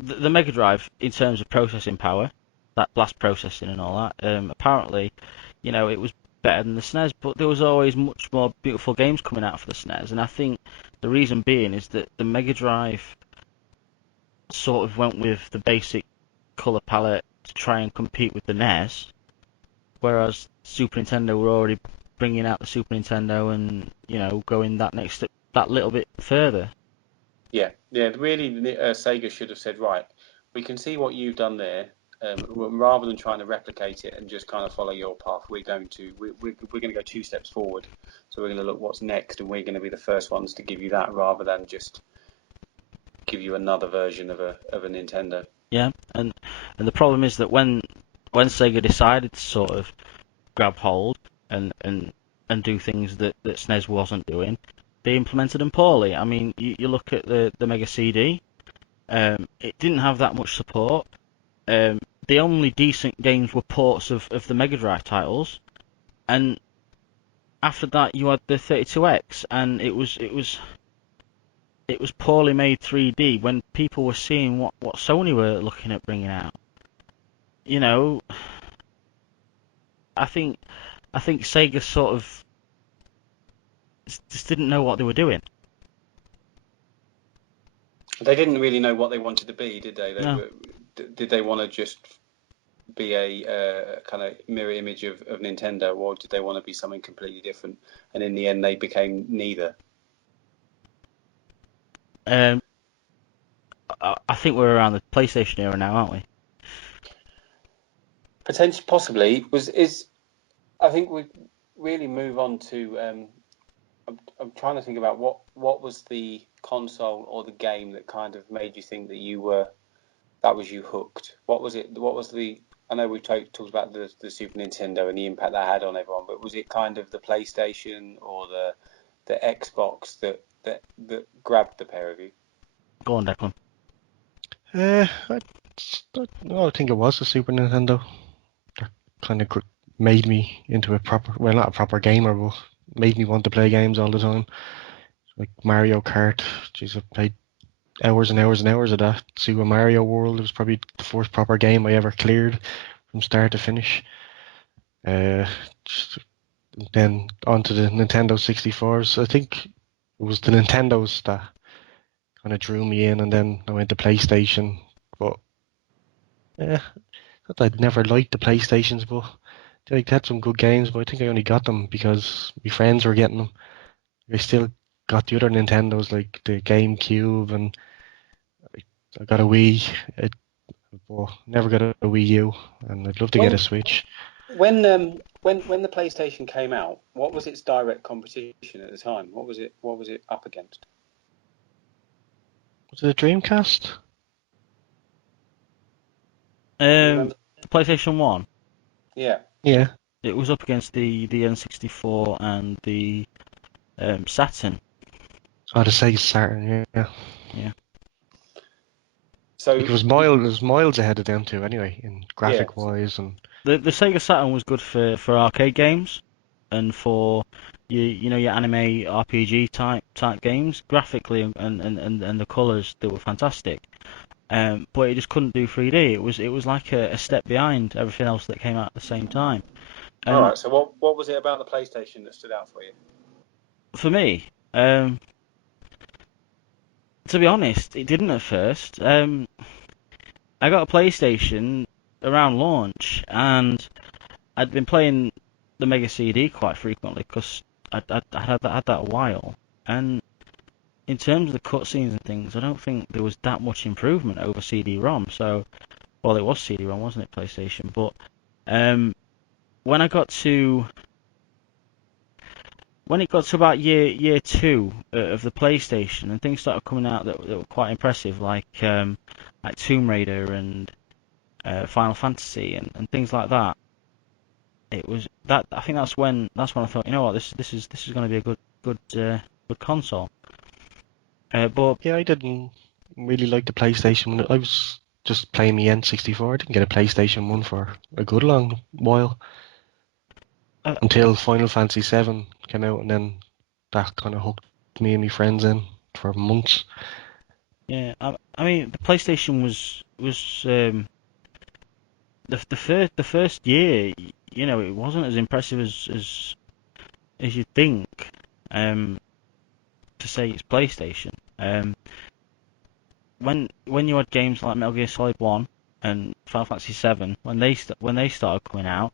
the Mega Drive, in terms of processing power, that blast processing and all that, apparently, it was better than the SNES, but there was always much more beautiful games coming out for the SNES, and I think the reason being is that the Mega Drive sort of went with the basic color palette to try and compete with the NES, whereas Super Nintendo were already bringing out the Super Nintendo and going that next step, that little bit further. Yeah. Really, Sega should have said, right, we can see what you've done there. Rather than trying to replicate it and just kind of follow your path, we're going to go 2 steps forward. So we're going to look what's next, and we're going to be the first ones to give you that, rather than just give you another version of a Nintendo. Yeah, and the problem is that when Sega decided to sort of grab hold and do things that SNES wasn't doing, they implemented them poorly. I mean, you look at the Mega CD, it didn't have that much support. The only decent games were ports of the Mega Drive titles, and after that you had the 32X, and it was poorly made 3D when people were seeing what Sony were looking at bringing out. I think Sega sort of just didn't know what they were doing. They didn't really know what they wanted to be, did they? No. Did they want to just be a kind of mirror image of Nintendo, or did they want to be something completely different? And in the end, they became neither. I think we're around the PlayStation era now, aren't we? Potentially, possibly. I think we really move on to. I'm trying to think about what was the console or the game that kind of made you think that you hooked. What was it? What was the? I know we talked about the Super Nintendo and the impact that had on everyone, but was it kind of the PlayStation or the Xbox that grabbed the pair of you? Go on, Declan. I think it was the Super Nintendo. That kind of made me into not a proper gamer, but made me want to play games all the time. Like Mario Kart. Jeez, I played hours and hours and hours of that. Super Mario World. It was probably the first proper game I ever cleared from start to finish. Then onto the Nintendo 64s. I think it was the Nintendos that kind of drew me in, and then I went to PlayStation. But I'd never liked the PlayStations, but they had some good games, but I think I only got them because my friends were getting them. I still got the other Nintendos, like the GameCube, and I got a Wii. But never got a Wii U, and I'd love to get a When Switch. when the PlayStation came out, what was its direct competition at the time? What was it up against? Was it a Dreamcast? Do you Um, remember? PlayStation 1, Yeah. Yeah. it was up against the N64 and the Saturn. Oh, the Sega Saturn. Yeah. Yeah. Yeah. So It was miles ahead of them too. Anyway, in yeah. graphic wise, and The Sega Saturn was good for arcade games and for your anime RPG type games. Graphically and the colours, they were fantastic. But it just couldn't do 3D. It was like a step behind everything else that came out at the same time. All And right. So what was it about the PlayStation that stood out for you? for me, to be honest, it didn't at first. I got a PlayStation around launch, and I'd been playing the Mega CD quite frequently because I had that a while. And in terms of the cutscenes and things, I don't think there was that much improvement over CD-ROM. So, well, it was CD-ROM, wasn't it, PlayStation? But um, when I got to when it got to about year two of the PlayStation, and things started coming out that were quite impressive, like Tomb Raider and Final Fantasy and things like that. It was that I think that's when I thought, you know what, this is going to be a good console. But yeah, I didn't really like the PlayStation. I was just playing the N64. I didn't get a PlayStation 1 for a good long while uh, until Final Fantasy 7 came out, and then that kind of hooked me and my friends in for months. yeah, I mean the PlayStation was the first year, it wasn't as impressive as you'd think. Um, to say it's PlayStation. When you had games like Metal Gear Solid 1 and Final Fantasy 7, when they started coming out,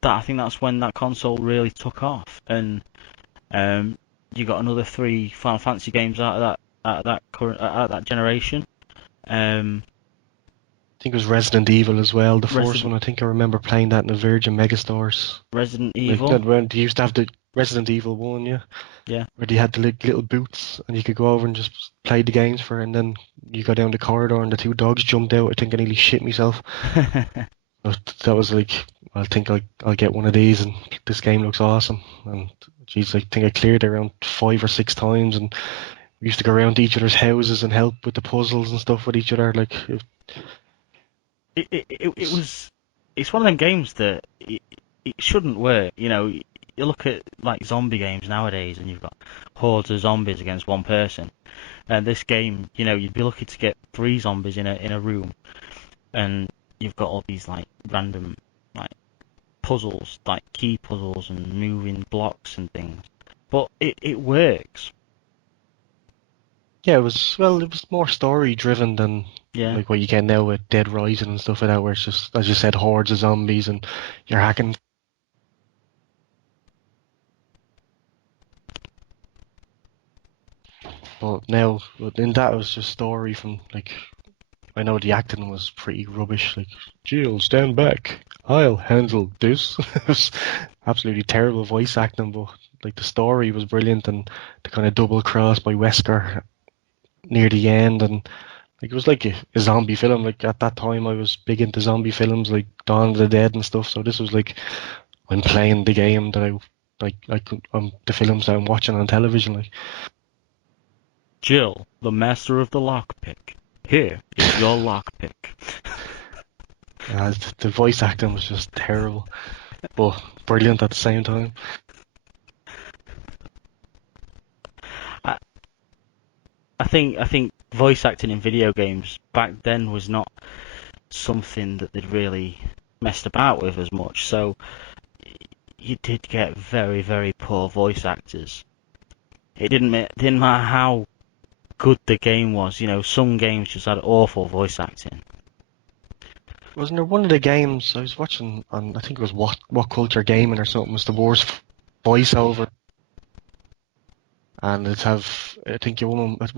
that I think that's when that console really took off, and um, you got another three Final Fantasy games out of that generation. Um, I think it was Resident Evil as well, the first Resident one. I think I remember playing that in the Virgin Megastores. Resident Like Evil, that when they used to have the Resident Evil 1, yeah, yeah. where they had the little boots and you could go over and just play the games for, and then you go down the corridor and the two dogs jumped out. I think I nearly shit myself. But that was like, I think I'll get one of these, and this game looks awesome. And geez, I think I cleared it around 5 or 6 times, and we used to go around to each other's houses and help with the puzzles and stuff with each other. Like, It was it's one of them games that it shouldn't work. You look at like zombie games nowadays, and you've got hordes of zombies against one person. And this game, you'd be lucky to get three zombies in a room, and you've got all these like random like puzzles, like key puzzles and moving blocks and things. But it works. yeah, it was more story driven than Yeah. like what you get now with Dead Rising and stuff like that, where it's just, as you said, hordes of zombies and you're hacking. But now, in that, it was just story from like, I know the acting was pretty rubbish. Like, Jill, stand back. I'll handle this. It was absolutely terrible voice acting, but like the story was brilliant, and the kind of double cross by Wesker near the end, and like it was like a zombie film. Like at that time, I was big into zombie films, like Dawn of the Dead and stuff. So this was like I'm playing the game that I the films that I'm watching on television. Like, Jill, the master of the lockpick. Here is your lockpick. the voice acting was just terrible, but brilliant at the same time. I, I think voice acting in video games back then was not something that they'd really messed about with as much. So you did get very, very poor voice actors. It didn't matter how good the game was. Some games just had awful voice acting. Wasn't there one of the games I was watching on? I think it was What Culture Gaming or something. Was the worst voiceover, and it's have I think it was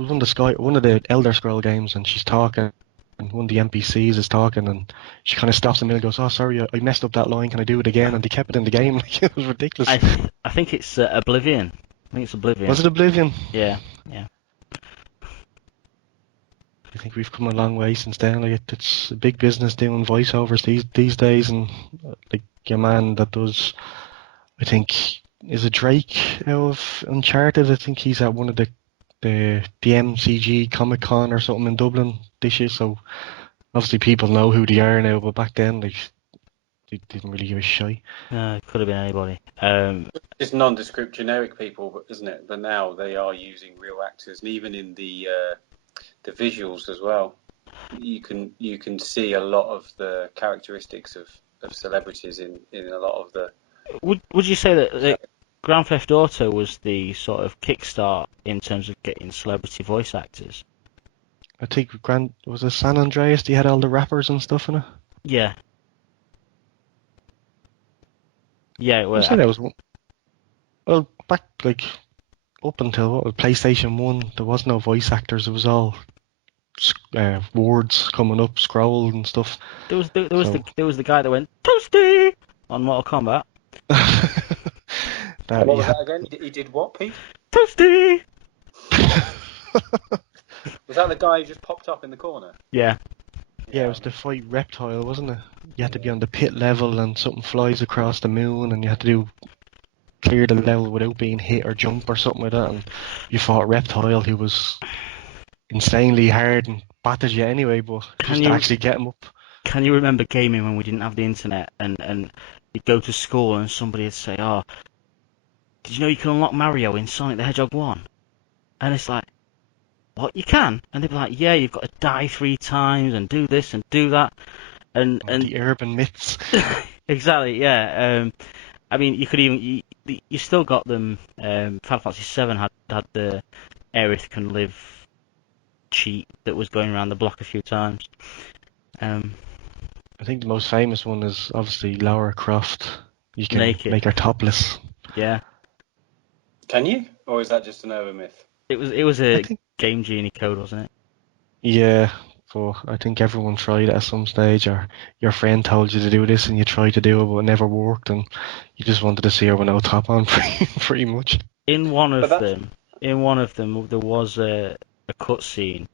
one of the Elder Scroll games, and she's talking, and one of the NPCs is talking, and she kind of stops in the middle and goes, "Oh, sorry, I messed up that line. Can I do it again?" And they kept it in the game. Like, it was ridiculous. I think it's Oblivion. I think it's Oblivion. Was it Oblivion? Yeah, yeah. I think we've come a long way since then. Like it's a big business doing voiceovers these days, and like your man that does, I think, is it Drake out of Uncharted? I think he's at one of the MCG Comic Con or something in Dublin this year. So obviously people know who they are now, but back then they didn't really give a shit. It could have been anybody. It's nondescript generic people, isn't it? But now they are using real actors, and even in the visuals as well. You can see a lot of the characteristics of celebrities in a lot of the. Would you say that Grand Theft Auto was the sort of kickstart in terms of getting celebrity voice actors? I think was it San Andreas? They had all the rappers and stuff in it. Yeah. Yeah, I well, say that was one. Well, back like up until PlayStation 1, there was no voice actors. It was all words coming up, scroll and stuff. there was So there was the guy that went Toasty on Mortal Kombat. that What you was had. that again? He did what, Pete? Toasty. Was that the guy who just popped up in the corner? Yeah. Yeah, it was the fight reptile, wasn't it? You had to be on the pit level and something flies across the moon and you had to clear the level without being hit or jump or something like that. And you fought reptile who was insanely hard and battered you anyway, but just to actually get him up. Can you remember gaming when we didn't have the internet and you'd go to school and somebody would say, "Oh, did you know you can unlock Mario in Sonic the Hedgehog 1?" And it's like, "What, you can?" And they'd be like, "Yeah, you've got to die 3 times and do this and do that." And The urban myths. exactly, yeah. I mean, you could even you still got them. Final Fantasy 7 had the Aerith can live cheat that was going around the block a few times. I think the most famous one is obviously Lara Croft. You can Naked. make her topless. Yeah, Can you, or is that just an urban myth? it was a I think, Game Genie code, wasn't it? yeah, but I think everyone tried it at some stage, or your friend told you to do this and you tried to do it, but it never worked, and you just wanted to see her with no top on, pretty much. In one But of that's them, there was a cutscene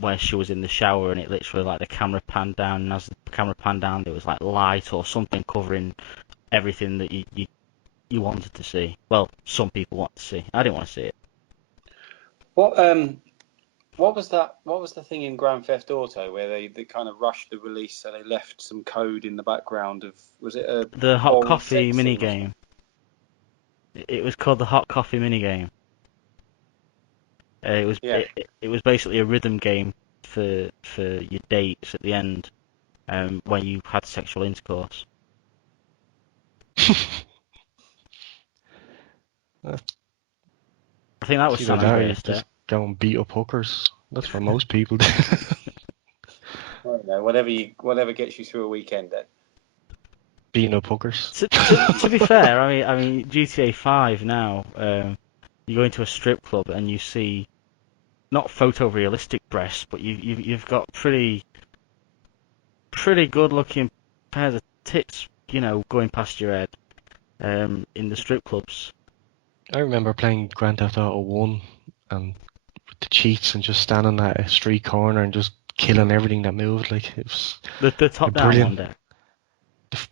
where she was in the shower and it literally like the camera panned down, and as the camera panned down, there was like light or something covering everything that you wanted to see. Well, some people want to see. I didn't want to see it. what was that? What was the thing in Grand Theft Auto where they kind of rushed the release, so they left some code in the background of, was it a The hot old coffee sex mini scene or game. It was called the hot coffee mini game. Yeah. It was basically a rhythm game for your dates at the end, when you had sexual intercourse. I think that was It's either San that or you Andreas there. just go and beat up hookers. That's what most people do. I don't know, whatever gets you through a weekend then. Beating up hookers. To be fair, I mean GTA 5 now, you go into a strip club and you see not photorealistic breasts, but you've got pretty good looking pairs of tits, going past your head, in the strip clubs. I remember playing Grand Theft Auto 1 and with the cheats and just standing at a street corner and just killing everything that moved. Like, it was The top down brilliant. one there.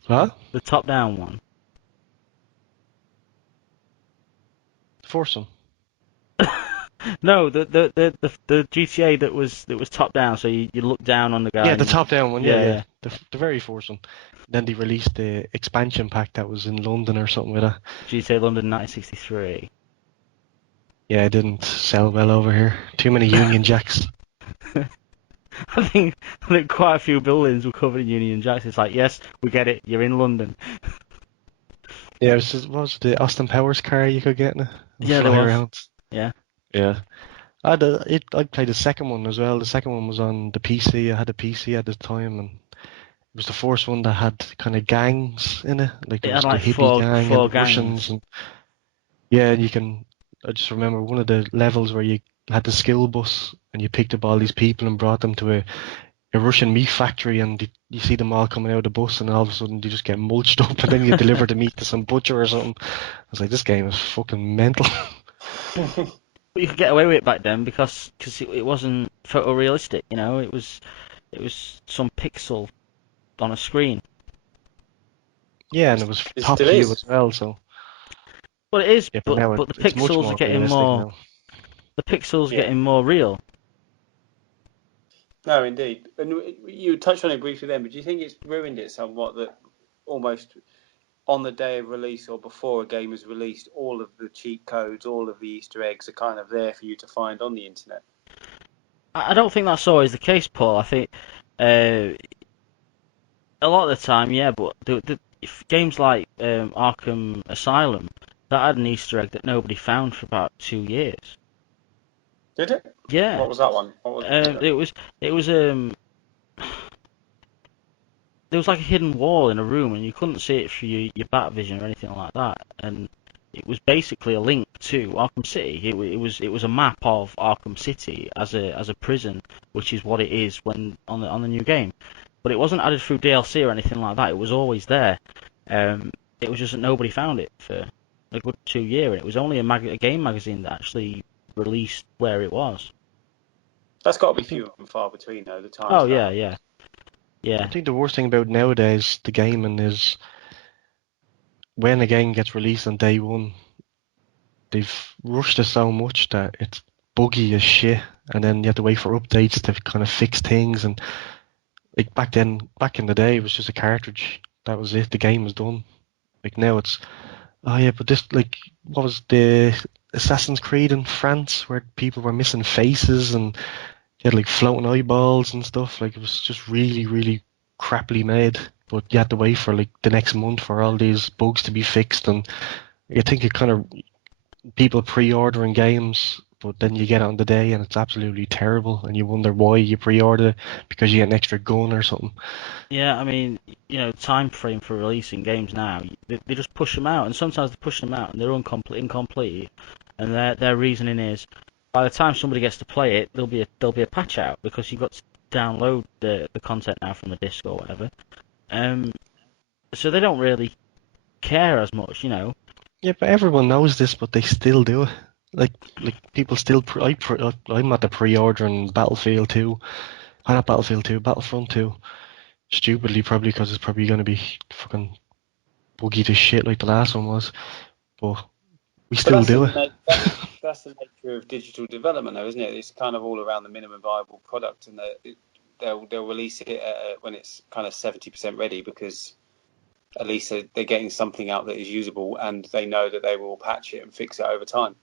Huh? The top down one. Foursome. No, the GTA that was top down, so you look down on the guy. Yeah, the and top down one. Yeah, yeah, yeah. yeah. The very foursome. Then they released the expansion pack that was in London or something like that. GTA London 1963. Yeah, it didn't sell well over here. Too many Union Jacks. I think quite a few buildings were covered in Union Jacks. It's like, yes, we get it. You're in London. Yeah, it was just, what was the Austin Powers car you could get in it? And Yeah, there fly was. around. Yeah. Yeah. I played the second one as well. The second one was on the PC. I had a PC at the time, and was the first one that had kind of gangs in it. Like there It was had the like hippie gang and four the Russians, gangs. and yeah, and you can. I just remember one of the levels where you had the skill bus and you picked up all these people and brought them to a Russian meat factory, and you see them all coming out of the bus, and all of a sudden they just get mulched up, and then you deliver the meat to some butcher or something. I was like, this game is fucking mental. But you could get away with it back then because it wasn't photorealistic, you know. It was some pixel on a screen. Yeah, and it was It top still view is. as well. So Well, it is, yeah, but now but the it's much pixels are more getting realistic more. now. The pixels are Yeah. getting more real. No, indeed. And you touched on it briefly then, but do you think it's ruined it somewhat that almost on the day of release or before a game is released, all of the cheat codes, all of the Easter eggs are kind of there for you to find on the internet? I don't think that's always the case, Paul. I think uh, a lot of the time, yeah, but if games like Arkham Asylum that had an Easter egg that nobody found for about 2 years. Did it? Yeah, What was that one? What was um, it was it was there was like a hidden wall in a room, and you couldn't see it through your bat vision or anything like that. And it was basically a link to Arkham City. It was a map of Arkham City as a prison, which is what it is when on the new game. But it wasn't added through DLC or anything like that. It was always there. It was just that nobody found it for a good 2 years, and it was only a game magazine that actually released where it was. That's got to I be think few and far between though. The times Oh that yeah, happens. yeah, yeah. I think the worst thing about nowadays the gaming is when a game gets released on day one, they've rushed it so much that it's buggy as shit, and then you have to wait for updates to kind of fix things. And like back in the day, it was just a cartridge. That was it. The game was done. Like now, it's oh yeah, but this like what was the Assassin's Creed in France where people were missing faces and you had like floating eyeballs and stuff. Like it was just really, really crappily made. But you had to wait for like the next month for all these bugs to be fixed, and I think it kind of people pre-ordering games, but then you get it on the day and it's absolutely terrible, and you wonder why you pre-ordered it because you get an extra gun or something. Yeah, I mean, you know, time frame for releasing games now, they just push them out, and sometimes they push them out and they're incomplete, and their reasoning is by the time somebody gets to play it, there'll be a patch out because you've got to download the content now from a disc or whatever. Um, so they don't really care as much, you know. Yeah, but everyone knows this, but they still do it. Like people still I'm at the pre-ordering Battlefield 2. Not Battlefield 2, Battlefront 2. Stupidly, probably because it's probably going to be fucking buggy to shit like the last one was. But we But still do it. that's the nature of digital development, though, isn't it? It's kind of all around the minimum viable product, and they'll release it when it's kind of 70% ready because at least they're getting something out that is usable, and they know that they will patch it and fix it over time.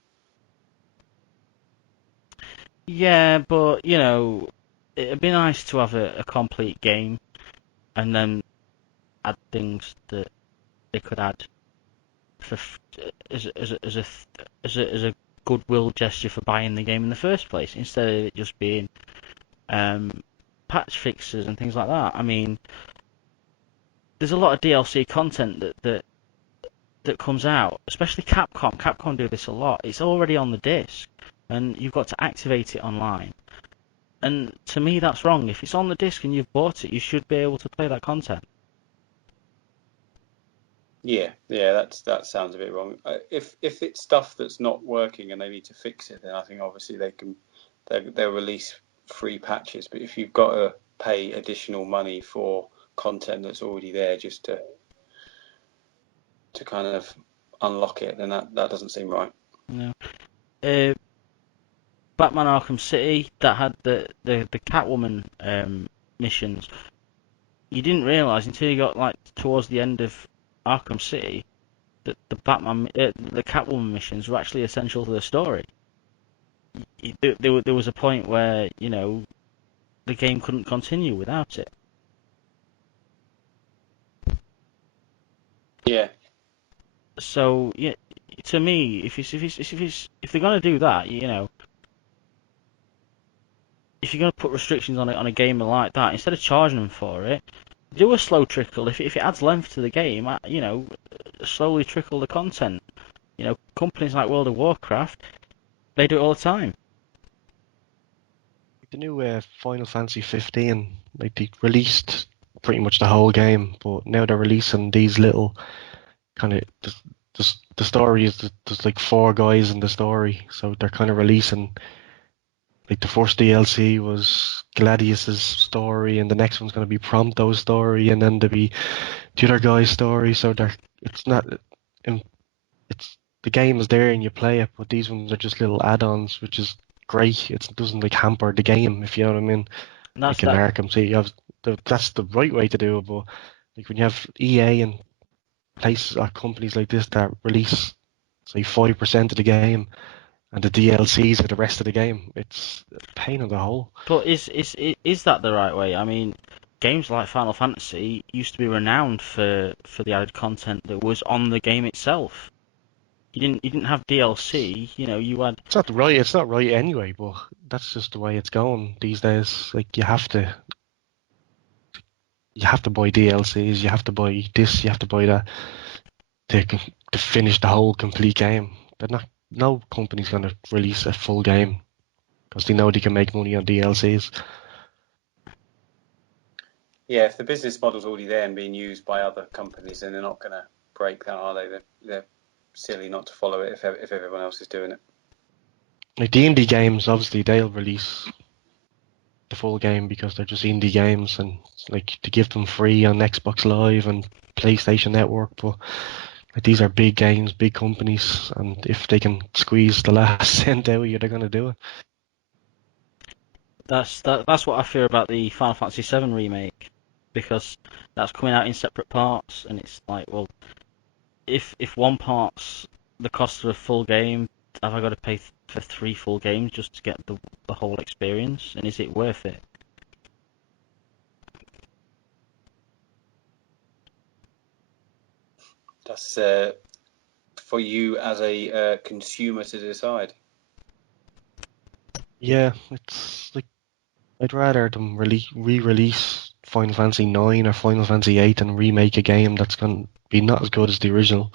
Yeah, but you know, it'd be nice to have a complete game and then add things that they could add for as a goodwill gesture for buying the game in the first place, instead of it just being um, patch fixes and things like that. I mean, there's a lot of DLC content that comes out, especially Capcom. Capcom do this a lot. It's already on the disc, and you've got to activate it online. And to me, that's wrong. If it's on the disc and you've bought it, you should be able to play that content. Yeah, that sounds a bit wrong. If it's stuff that's not working and they need to fix it, then I think obviously they'll release free patches. But if you've got to pay additional money for content that's already there just to kind of unlock it, then that doesn't seem right. You know, uh, Batman Arkham City that had the Catwoman missions. You didn't realise until you got like towards the end of Arkham City that the Catwoman missions were actually essential to the story. There was a point where you know the game couldn't continue without it. Yeah, So yeah, to me, if they're gonna do that, you know, if you're gonna put restrictions on it on a game like that, instead of charging them for it, do a slow trickle. If it adds length to the game, slowly trickle the content. Companies like World of Warcraft, they do it all the time. The new Final Fantasy 15, like they released pretty much the whole game, but now they're releasing these little kind of the story is there's like four guys in the story, so they're kind of releasing like the first DLC was Gladius's story, and the next one's going to be Prompto's story, and then there'll be the other guy's story. So it's not, it's the game is there and you play it, but these ones are just little add-ons, which is great. It doesn't like hamper the game, if you know what I mean. And that's Like in that. Arkham City, that's the right way to do it. But like when you have EA and places or companies like this that release say 5% of the game and the DLCs are the rest of the game, it's a pain in the hole. But is that the right way? I mean, games like Final Fantasy used to be renowned for the added content that was on the game itself. You didn't have DLC. You had. It's not right anyway, but that's just the way it's going these days. Like you have to buy DLCs, you have to buy this, you have to buy that to finish the whole complete game. No company's gonna release a full game because they know they can make money on DLCs. Yeah, if the business model's already there and being used by other companies, then they're not going to break that, are they? They're silly not to follow it if everyone else is doing it. Like the indie games, obviously they'll release the full game because they're just indie games, and like to give them free on Xbox Live and PlayStation Network. But like, these are big games, big companies, and if they can squeeze the last cent out of you, they're gonna do it. That's what I fear about the Final Fantasy VII remake, because that's coming out in separate parts, and it's like, well, if one part's the cost of a full game, have I got to pay for 3 full games just to get the whole experience? And is it worth it? That's for you as a consumer to decide. Yeah, it's like I'd rather them re-release Final Fantasy 9 or Final Fantasy 8 and remake a game that's going to be not as good as the original.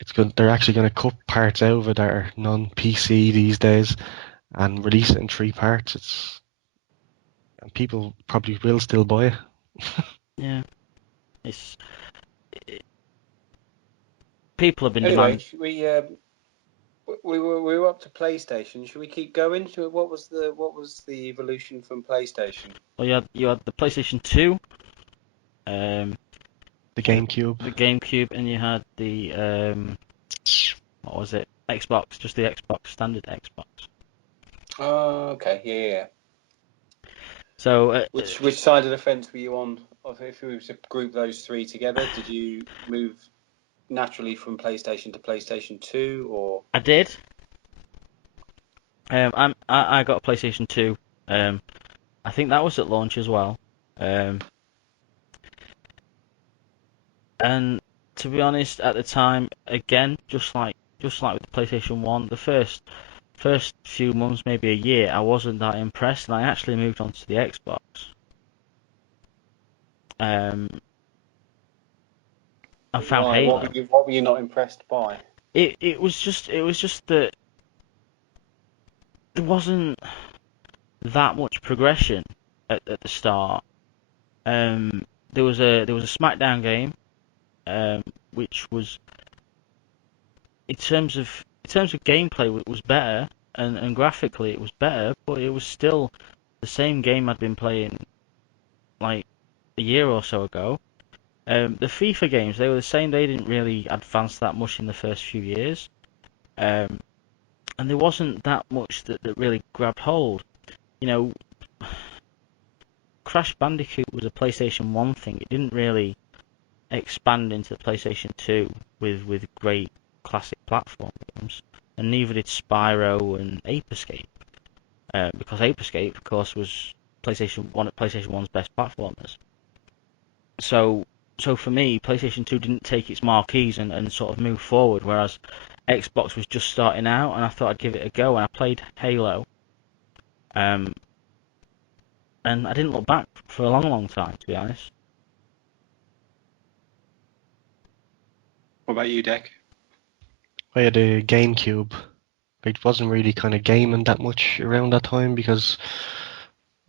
It's good. They're actually going to cut parts out of it that are non-PC these days and release it in 3 parts. And people probably will still buy it. Yeah, it's it, people have been Anyway, demanding. we were up to PlayStation. Should we keep going? What was the evolution from PlayStation? Well, you had the PlayStation 2, um, The GameCube. the GameCube, and you had the what was it? Xbox, just the Xbox, standard Xbox. Oh, okay, yeah. So Which side of the fence were you on? If we were to group those three together, did you move naturally from PlayStation to PlayStation 2, or? I did. I got a PlayStation 2. I think that was at launch as well. And to be honest, at the time, again, just like with the PlayStation 1, the first few months, maybe a year, I wasn't that impressed, and I actually moved on to the Xbox. I found Why? Halo. What were you not impressed by? It was just that there wasn't that much progression at the start. There was a SmackDown game, which was in terms of gameplay it was better, and graphically it was better, but it was still the same game I'd been playing like a year or so ago. The FIFA games, they were the same. They didn't really advance that much in the first few years, and there wasn't that much that really grabbed hold. You know, Crash Bandicoot was a PlayStation 1 thing. It didn't really expand into the PlayStation 2 with great classic platform games, and neither did Spyro and Ape Escape, because Ape Escape, of course, was one of PlayStation 1's best platformers. So for me, PlayStation 2 didn't take its marquees and sort of move forward, whereas Xbox was just starting out, and I thought I'd give it a go, and I played Halo, and I didn't look back for a long, long time, to be honest. about you, Deck? I had a GameCube. I wasn't really kind of gaming that much around that time because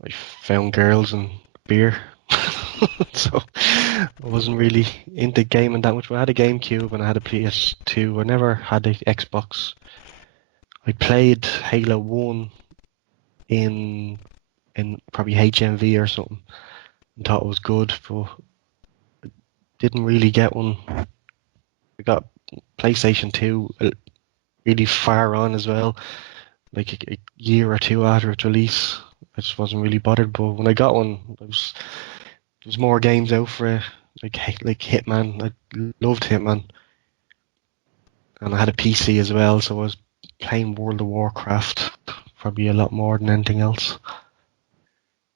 I found girls and beer. So I wasn't really into gaming that much. But I had a GameCube and I had a PS2. I never had the Xbox. I played Halo 1 in probably HMV or something and thought it was good, but didn't really get one. I got PlayStation 2 really far on as well, like a year or two after its release. I just wasn't really bothered, but when I got one, there was more games out for it, like Hitman. I loved Hitman, and I had a PC as well, so I was playing World of Warcraft probably a lot more than anything else.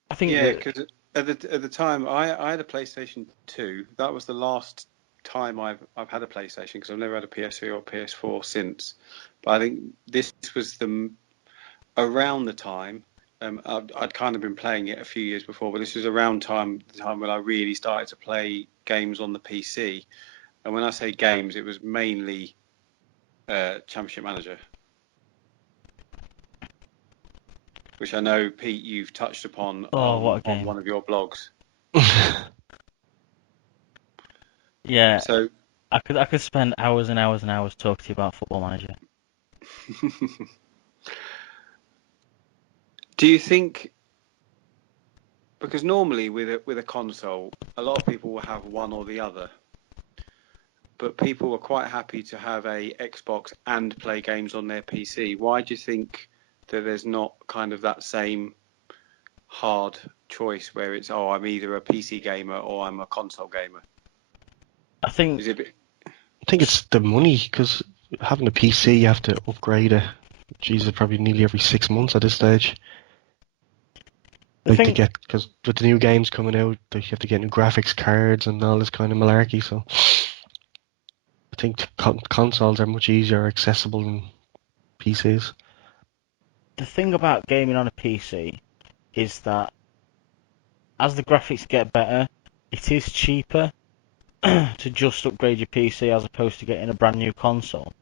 I think Yeah, that because at the time I had a PlayStation 2. That was the last time I've had a PlayStation because I've never had a PS3 or PS4 since. But I think this was around the time. I'd kind of been playing it a few years before, but this was around the time when I really started to play games on the PC. And when I say games, it was mainly Championship Manager, which I know, Pete, you've touched upon oh, what a on game! one of your blogs. Yeah, So, I could spend hours and hours and hours talking to you about Football Manager. do you think, because normally with a console, a lot of people will have one or the other, but people are quite happy to have a Xbox and play games on their PC. Why do you think that there's not kind of that same hard choice where it's, oh, I'm either a PC gamer or I'm a console gamer? I think Is it? I think it's the money, because having a PC, you have to upgrade it. Jesus, probably nearly every 6 months at this stage. the Like to thing get, because with the new games coming out, like you have to get new graphics cards and all this kind of malarkey. So I think consoles are much easier accessible than PCs. the thing about gaming on a PC is that as the graphics get better, it is cheaper to just upgrade your PC as opposed to getting a brand new console.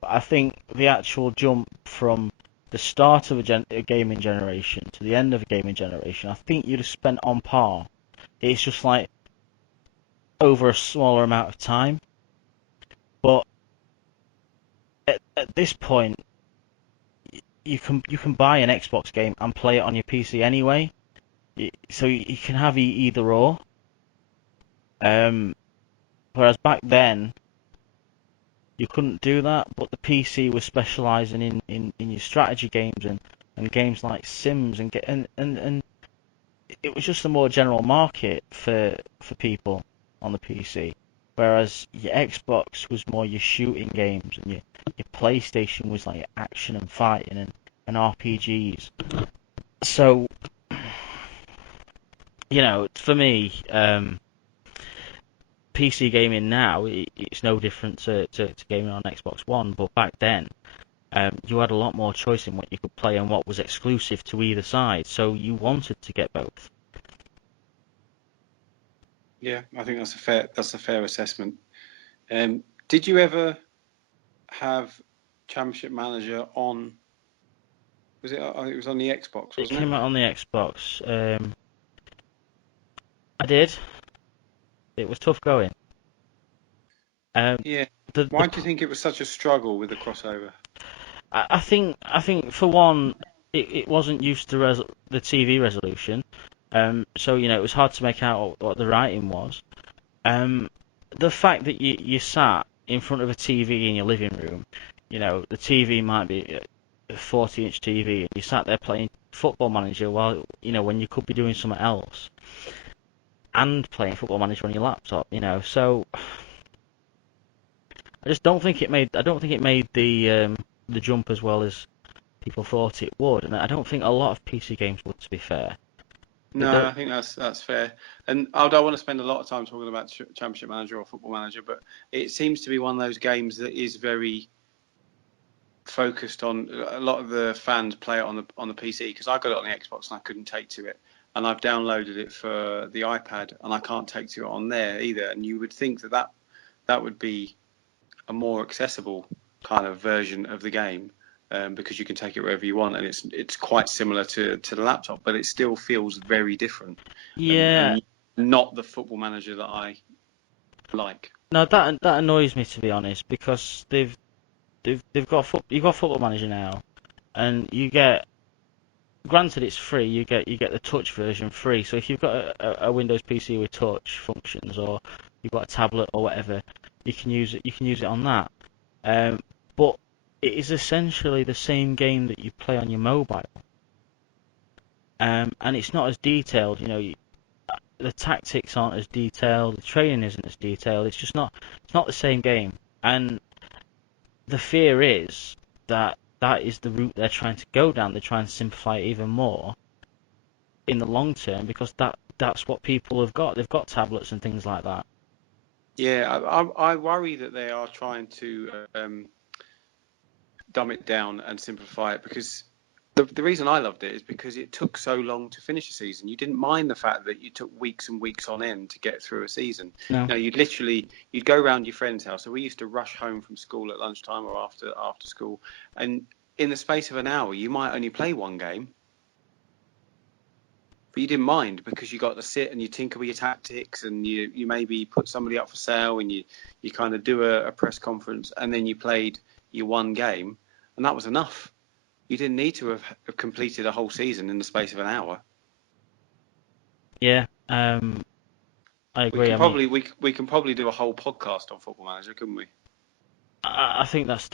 But I think the actual jump from the start of a gaming generation to the end of a gaming generation, I think you'd have spent on par. It's just like over a smaller amount of time. But at this point, you can buy an Xbox game and play it on your PC anyway. So you can have either or. Um, Whereas back then you couldn't do that, but the PC was specialising in your strategy games and games like Sims and it was just a more general market for people on the PC. Whereas your Xbox was more your shooting games and your PlayStation was like action and fighting and RPGs. So, for me, PC gaming now, it's no different to gaming on Xbox One, but back then, you had a lot more choice in what you could play and what was exclusive to either side, so you wanted to get both. Yeah, I think that's a fair assessment. Did you ever have Championship Manager on? Was it? It was on the Xbox, It wasn't came it? out on the Xbox. I did. It was tough going. Um, Yeah. the Why do you think it was such a struggle with the crossover? I think for one, it wasn't used to the TV resolution, so it was hard to make out what the writing was. Um, the fact that you sat in front of a TV in your living room, the TV might be a 40-inch TV, and you sat there playing Football Manager while when you could be doing something else and playing Football Manager on your laptop, so I just don't think it made. I don't think it made the jump as well as people thought it would, and I don't think a lot of PC games would. To be fair, they No, don't. I think that's fair. And I don't want to spend a lot of time talking about Championship Manager or Football Manager, but it seems to be one of those games that is very focused on. A lot of the fans play it on the PC because I got it on the Xbox and I couldn't take to it, and I've downloaded it for the iPad and I can't take to it on there either. And you would think that would be a more accessible kind of version of the game. Because you can take it wherever you want, and it's quite similar to the laptop, but it still feels very different. Yeah. And not the Football Manager that I like. No, that annoys me, to be honest, because you've got Football Manager now, and you get, granted it's free, you get the touch version free. So if you've got a Windows PC with touch functions, or you've got a tablet or whatever, you can use it on that. But it is essentially the same game that you play on your mobile, and it's not as detailed. The tactics aren't as detailed, the training isn't as detailed. It's not the same game, and the fear is that is the route they're trying to go down. They're trying to simplify it even more in the long term, because that's what people have got. They've got tablets and things like that. Yeah, I worry that they are trying to dumb it down and simplify it, because the reason I loved it is because it took so long to finish a season. You didn't mind the fact that you took weeks and weeks on end to get through a season. No. You'd go around your friend's house. So we used to rush home from school at lunchtime or after school, and in the space of an hour, you might only play one game, but you didn't mind because you got to sit and you tinker with your tactics, and you maybe put somebody up for sale, and you kind of do a press conference, and then you played your one game, and that was enough. You didn't need to have completed a whole season in the space of an hour. Yeah, I agree. We can probably do a whole podcast on Football Manager, couldn't we? I think there's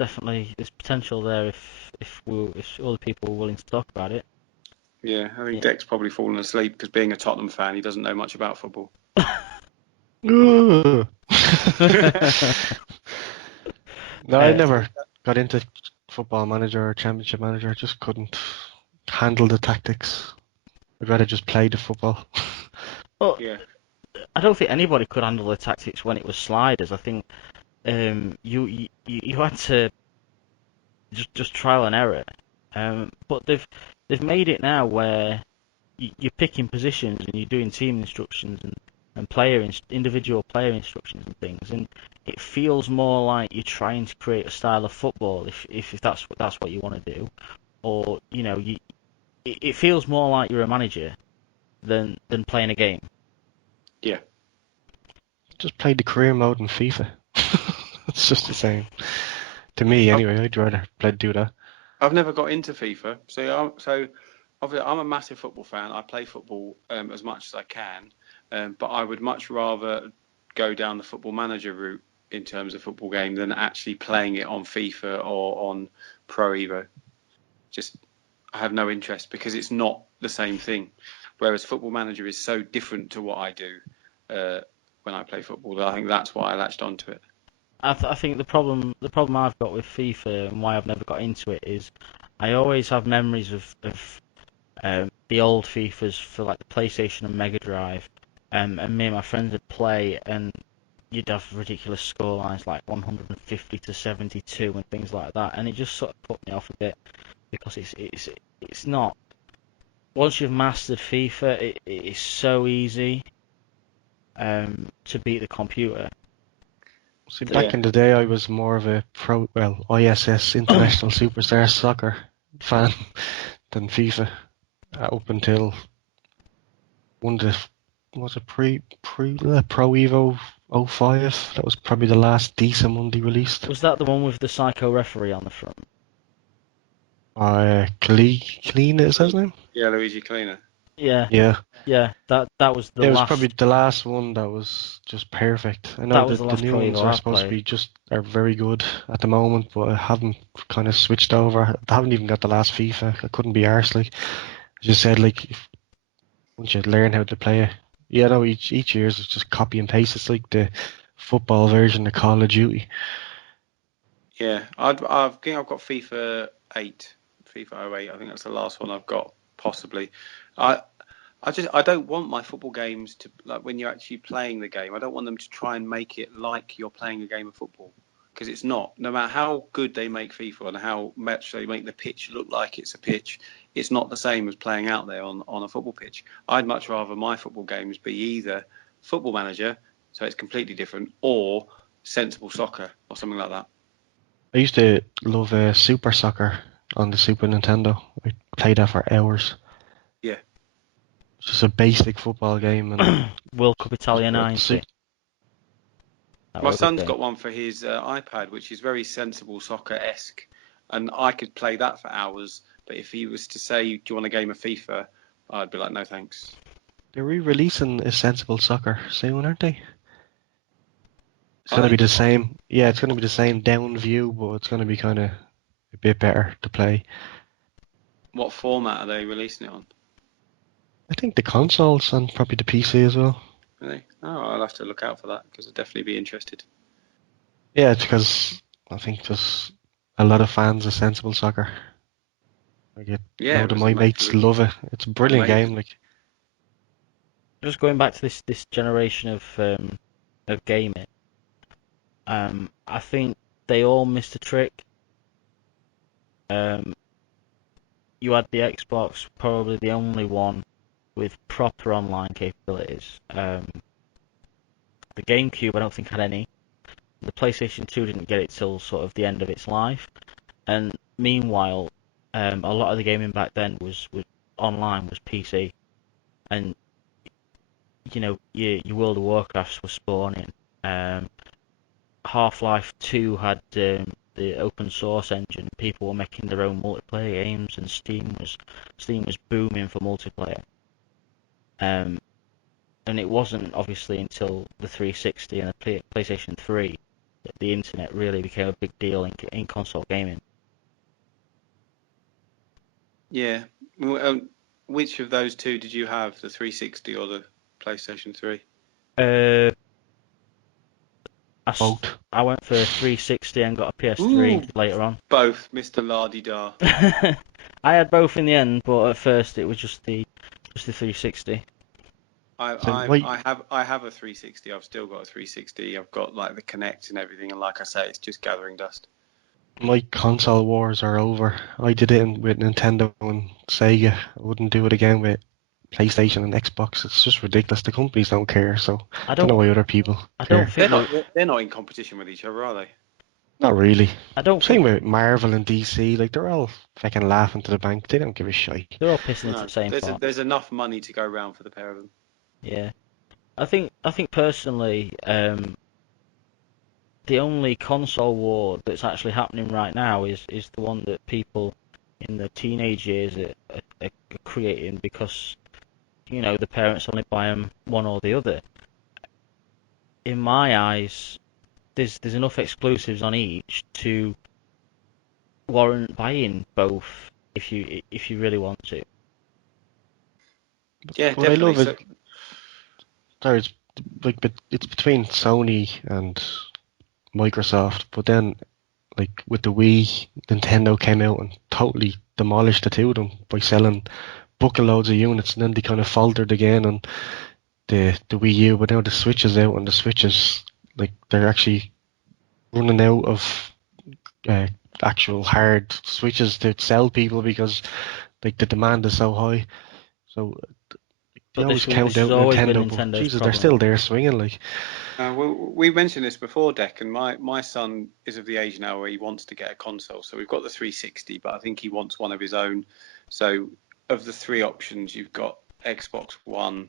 potential there if other people were willing to talk about it. Yeah, I think Deck's probably fallen asleep because, being a Tottenham fan, he doesn't know much about football. No, I never got into Football Manager or Championship Manager. I just couldn't handle the tactics. I'd rather just play the football. Well, Yeah. I don't think anybody could handle the tactics when it was sliders. I think you had to just trial and error. But they've made it now where you're picking positions and you're doing team instructions and individual player instructions and things, and it feels more like you're trying to create a style of football if that's what you want to do, or it feels more like you're a manager than playing a game. Yeah. Just play the career mode in FIFA. It's just the same. To me, anyway, I'd rather do that. I've never got into FIFA, so obviously I'm a massive football fan. I play football as much as I can, but I would much rather go down the Football Manager route in terms of football game than actually playing it on FIFA or on Pro Evo. Just, I have no interest because it's not the same thing. Whereas Football Manager is so different to what I do when I play football, that I think that's why I latched onto it. I think the problem I've got with FIFA and why I've never got into it is I always have memories of the old FIFAs for like the PlayStation and Mega Drive, and me and my friends would play, and you'd have ridiculous scorelines like 150 to 72 and things like that, and it just sort of put me off a bit because it's not. Once you've mastered FIFA, it is so easy to beat the computer. See, back in the day, I was more of a ISS, International Superstar Soccer fan than FIFA. Up until was it Pro Evo 05? That was probably the last decent one they released. Was that the one with the psycho referee on the front? Clean, is that his name? Yeah, Luigi Cleaner. Yeah. That was the last. It was probably the last one that was just perfect. I know the new ones are supposed to be are very good at the moment, but I haven't kind of switched over. I haven't even got the last FIFA. I couldn't be arsed. Like I just said, once you learn how to play it, each year is just copy and paste. It's like the football version of Call of Duty. Yeah, I think I've got FIFA 8, FIFA 08. I think that's the last one I've got, possibly. I don't want my football games to, like, when you're actually playing the game, I don't want them to try and make it like you're playing a game of football, because it's not. No matter how good they make FIFA and how much they make the pitch look like it's a pitch, it's not the same as playing out there on a football pitch. I'd much rather my football games be either Football Manager, so it's completely different, or Sensible Soccer or something like that. I used to love Super Soccer on the Super Nintendo. I played that for hours. Yeah. It's just a basic football game, and World Cup Italia uh, 90. That My was a good son's game. got one for his iPad, which is very Sensible Soccer-esque, and I could play that for hours. But if he was to say, "Do you want a game of FIFA?" I'd be like, "No, thanks." they're re-releasing a Sensible Soccer soon, aren't they? It's Are gonna be they? the same. Yeah, it's gonna be the same down view, but it's gonna be kind of a bit better to play. What format are they releasing it on? I think the consoles and probably the PC as well. Really? Oh, I'll have to look out for that because I'd definitely be interested. Yeah, it's because I think there's a lot of fans of Sensible Soccer. Like a Yeah, load it of was my mates love it. It's a brilliant amazing. game. Like, Just going back to this generation of gaming, I think they all missed a trick. Um, you had the Xbox, probably the only one with proper online capabilities. The GameCube, I don't think had any. The PlayStation 2 didn't get it till sort of the end of its life. And meanwhile, a lot of the gaming back then was online, was PC, and your World of Warcrafts were spawning. Um, Half-Life 2 had the open source engine. People were making their own multiplayer games, and Steam was booming for multiplayer. Um, and it wasn't obviously until the 360 and the PlayStation 3 that the internet really became a big deal in console gaming. Yeah. Which of those two did you have, the 360 or the PlayStation 3? Uh, both. I went for 360 and got a PS3 Ooh, later on. both, Mr. La-di-da. I had both in the end, but at first it was just the 360. So why I have a 360. I've still got a 360. I've got like the Kinect and everything, and like I say, it's just gathering dust. my console wars are over. I did it with Nintendo and Sega. I wouldn't do it again with PlayStation and Xbox. It's just ridiculous. The companies don't care, so I I don't know don't why other people I don't care. think that They're not in competition with each other, are they? Not really. I don't Same think with Marvel and DC. Like they're all fucking laughing to the bank. They don't give a shite. they're all pissing into No, the same pot. there's enough money to go around for the pair of them. Yeah. I think personally, the only console war that's actually happening right now is the one that people in the teenage years are creating because the parents only buy them one or the other. In my eyes, there's enough exclusives on each to warrant buying both if you really want to. Yeah, What I definitely. love is So sorry, it's like but it's between Sony and Microsoft, but then like with the Wii, Nintendo came out and totally demolished the two of them by selling bucket loads of units, and then they kind of faltered again on the Wii U. But now the Switch is out, and the Switch is like they're actually running out of uh, actual hard switches to sell people because like the demand is so high. So they But always count this has out always been Nintendo, but Nintendo's Jesus, they're problem. still there swinging. Like we mentioned this before, Deck, and my son is of the age now where he wants to get a console. So we've got the 360, but I think he wants one of his own. So of the three options, you've got Xbox One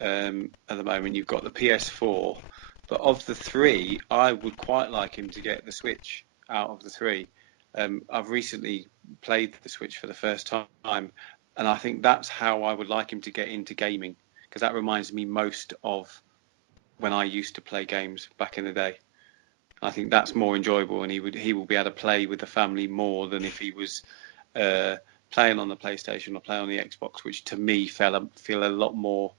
at the moment. You've got the PS4, but of the three, I would quite like him to get the Switch out of the three. I've recently played the Switch for the first time, and I think that's how I would like him to get into gaming because that reminds me most of when I used to play games back in the day. I think that's more enjoyable, and he will be able to play with the family more than if he was uh, playing on the PlayStation or playing on the Xbox, which to me feel a lot more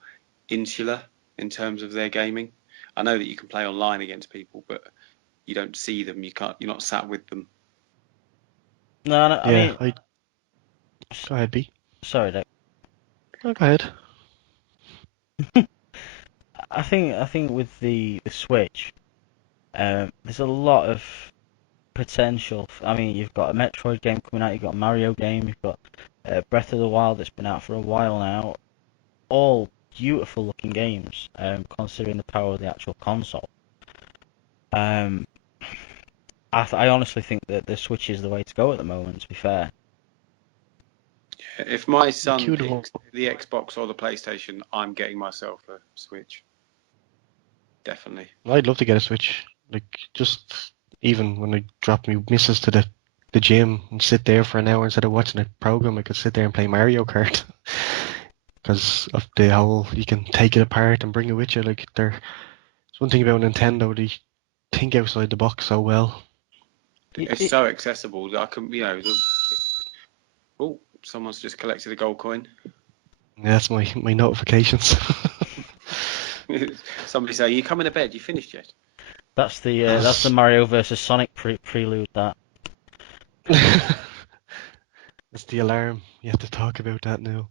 insular in terms of their gaming. I know that you can play online against people, but you don't see them. You're not sat with them. No, no, I yeah, mean, I go ahead, B. sorry, Dick. No, go ahead. I think with the Switch, there's a lot of potential. I mean, you've got a Metroid game coming out, you've got a Mario game, you've got Breath of the Wild that's been out for a while now. All beautiful looking games, considering the power of the actual console. Um, I honestly think that the Switch is the way to go at the moment, to be fair. If my son Cute. picks the Xbox or the PlayStation, I'm getting myself a Switch. Definitely. I'd love to get a Switch. Like, just even when I drop my missus to the gym and sit there for an hour instead of watching a program, I could sit there and play Mario Kart. Because of the whole, you can take it apart and bring it with you. Like, there's one thing about Nintendo, they think outside the box so well. It's so accessible that I can, oh, someone's just collected a gold coin. Yeah, that's my notifications. Somebody say, "You coming to bed? You finished yet?" That's the Mario versus Sonic prelude. That. It's the alarm. You have to talk about that now.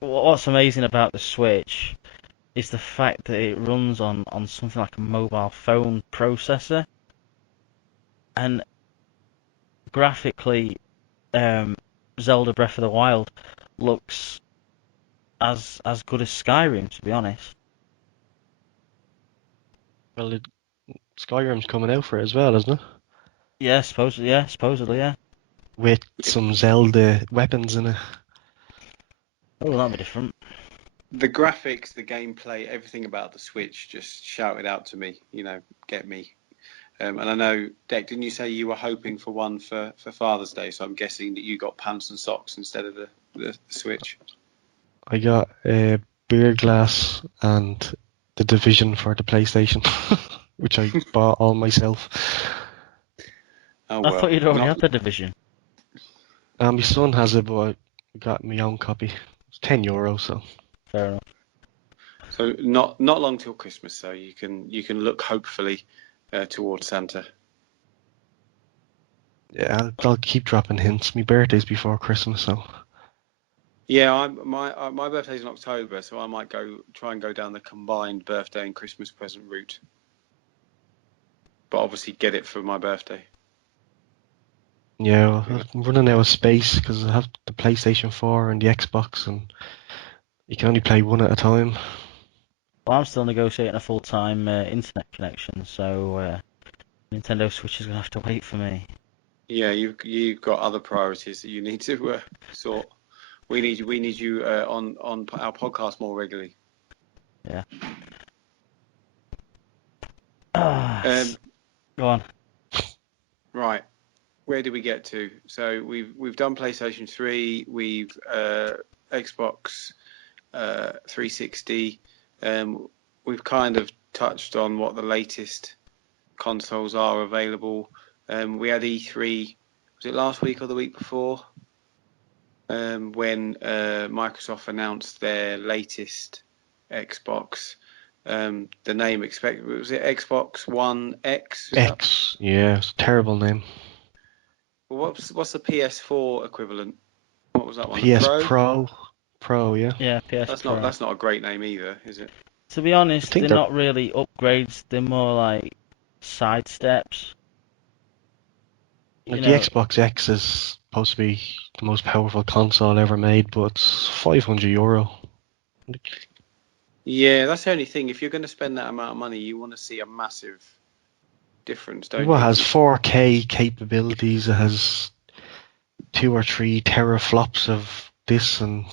What's amazing about the Switch is the fact that it runs on something like a mobile phone processor, and graphically, Zelda Breath of the Wild looks as good as Skyrim, to be honest. Well, Skyrim's coming out for it as well, isn't it? Yeah, supposedly, yeah. With some Zelda weapons in it. Oh, that'll be different. The graphics, the gameplay, everything about the Switch just shouted out to me. Get me. And I know, Deck, didn't you say you were hoping for one for Father's Day? So I'm guessing that you got pants and socks instead of the Switch. I got a beer glass and the Division for the PlayStation, which I bought all myself. Oh I well, thought you'd already not had the Division. My son has it, but I got my own copy. It's €10, so. Fair enough. so not long till Christmas, so you can look hopefully towards Santa. Yeah, I'll keep dropping hints. My birthday's before Christmas, so. Yeah, my birthday's in October, so I might try and go down the combined birthday and Christmas present route. But obviously get it for my birthday. Yeah, well, I'm running out of space because I have the PlayStation 4 and the Xbox, and you can only play one at a time. Well, I'm still negotiating a full-time internet connection, so Nintendo Switch is gonna have to wait for me. Yeah, you've got other priorities that you need to sort. We need you on our podcast more regularly. Yeah. Go on. Right. Where did we get to? So we've done PlayStation 3, we've Xbox 360. We've kind of touched on what the latest consoles are available. We had E3. Was it last week or the week before? When Microsoft announced their latest Xbox. The name was it Xbox One X? X, yeah, it's a terrible name. Well, what's the PS4 equivalent? What was that one? PS The Pro? Pro, yeah. Yeah, PS Pro. That's not a great name either, is it? To be I honest, think they're they're not really upgrades. They're more like side steps. like the Xbox X is supposed to be the most powerful console ever made, but it's €500. Yeah, that's the only thing. If you're going to spend that amount of money, you want to see a massive difference, don't It you? has 4K capabilities. It has 2 or 3 teraflops of this, and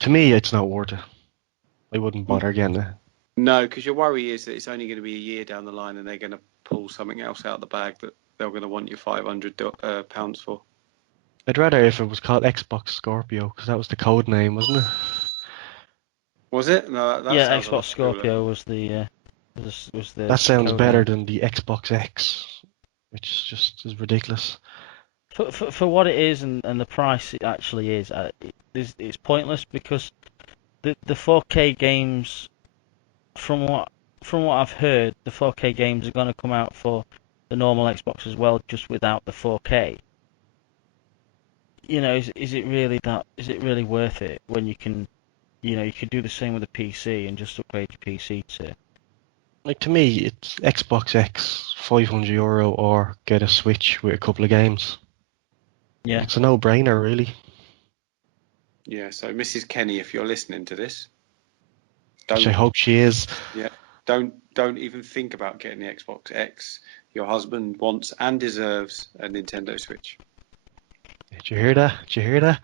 to me, it's not worth it. I wouldn't bother getting it. No, because your worry is that it's only going to be a year down the line, and they're going to pull something else out of the bag that they're going to want you £500 for. I'd rather if it was called Xbox Scorpio, because that was the code name, wasn't it? Was it? No, that yeah, sounds a lot Xbox Scorpio cooler. was the That sounds code better name. than the Xbox X, which just is ridiculous. For what it is and the price it actually is, it's pointless because the 4K games, from what I've heard, the 4K games are going to come out for the normal Xbox as well, just without the 4K. Is it really worth it when you can do the same with a PC and just upgrade your PC to. Like, to me, it's Xbox X, €500, or get a Switch with a couple of games. Yeah. It's a no-brainer, really. Yeah, so Mrs. Kenny, if you're listening to this, Which I hope she is. Yeah. Don't even think about getting the Xbox X. Your husband wants and deserves a Nintendo Switch. Did you hear that? Did you hear that?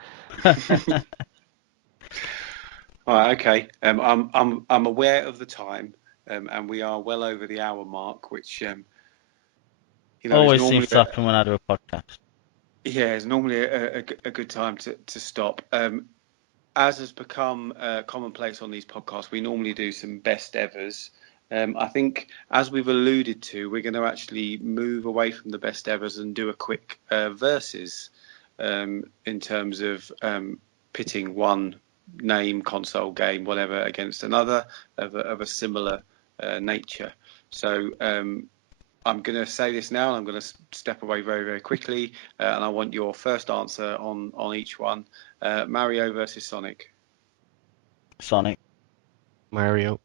All right, okay. I'm aware of the time, and we are well over the hour mark, which is Always normally seems to happen when I do a podcast. is normally a good time to stop. As has become commonplace on these podcasts, we normally do some best evers. I think, as we've alluded to, we're going to actually move away from the best evers and do a quick versus in terms of pitting one name, console game, whatever, against another of a similar nature. So I'm going to say this now, and I'm going to step away very, very quickly, and I want your first answer on each one. Mario versus Sonic. Sonic. Mario.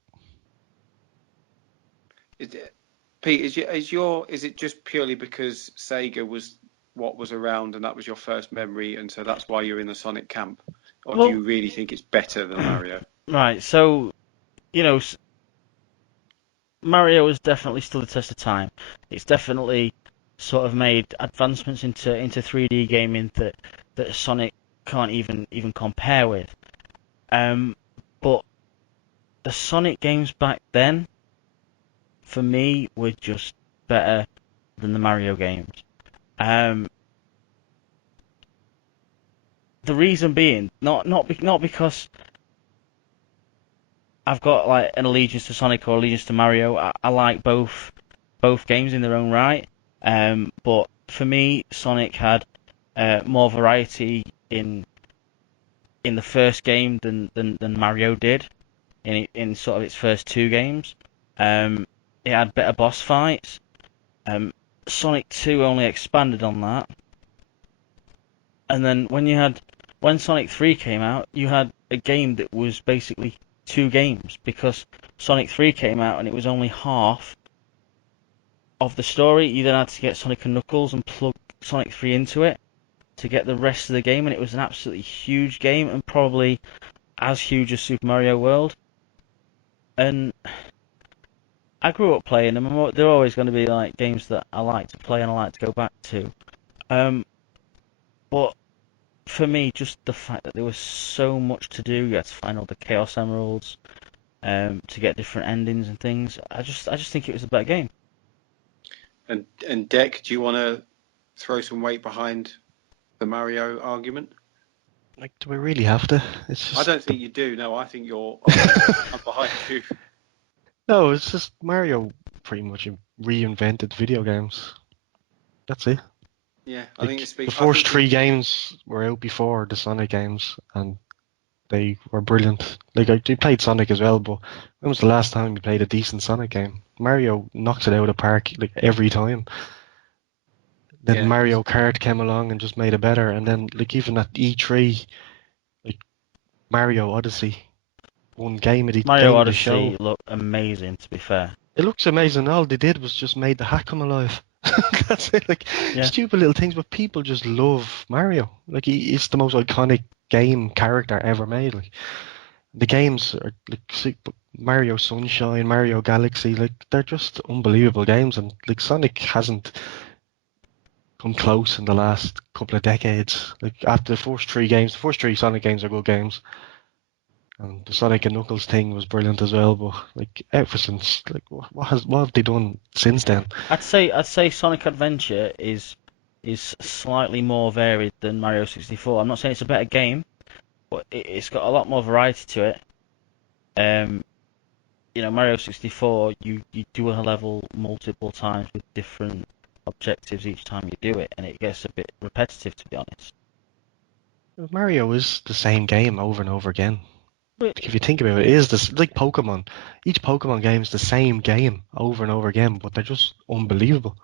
Pete, is it just purely because Sega was what was around and that was your first memory, and so that's why you're in the Sonic camp, or do you really think it's better than Mario? Right. So, Mario has definitely stood the test of time. It's definitely sort of made advancements into 3D gaming that Sonic can't even compare with. But the Sonic games back then, for me, were just better than the Mario games. The reason being, not because I've got like an allegiance to Sonic or allegiance to Mario. I like both games in their own right. But for me, Sonic had more variety in the first game than Mario did in sort of its first two games. It had better boss fights. Sonic 2 only expanded on that. And then when Sonic 3 came out, you had a game that was basically two games, because Sonic 3 came out and it was only half of the story. You then had to get Sonic and Knuckles and plug Sonic 3 into it to get the rest of the game, and it was an absolutely huge game, and probably as huge as Super Mario World. And I grew up playing them, and they're always going to be like games that I like to play and I like to go back to. But for me, just the fact that there was so much to do, you had to find all the Chaos Emeralds, to get different endings and things. I just think it was a better game. And Deck, do you want to throw some weight behind the Mario argument? Like, do we really have to? It's just I don't think you do. No, I think I'm behind you. No, it's just Mario pretty much reinvented video games. That's it. Yeah, I Like, think it's the first three games were out before the Sonic games, and they were brilliant. Like, I played Sonic as well, but when was the last time you played a decent Sonic game? Mario knocks it out of the park like every time. Then Yeah. Mario Kart came along and just made it better, and then like even at E3, like Mario Odyssey, one game of the Mario game of the show. Odyssey looked amazing, to be fair. It looks amazing. All they did was just made the hack come alive. That's it. Like, Yeah. stupid little things, but people just love Mario. Like, he's the most iconic game character ever made. Like, the games are like Mario Sunshine, Mario Galaxy. Like, they're just unbelievable games, and like Sonic hasn't come close in the last couple of decades. Like, after the first three Sonic games are good games. And the Sonic and Knuckles thing was brilliant as well, but like ever since, like what have they done since then? I'd say Sonic Adventure is slightly more varied than Mario 64. I'm not saying it's a better game, but it's got a lot more variety to it. Mario 64, you do a level multiple times with different objectives each time you do it, and it gets a bit repetitive, to be honest. Mario is the same game over and over again. But Like, if you think about it, it is this like Pokemon. Each Pokemon game is the same game over and over again, but they're just unbelievable.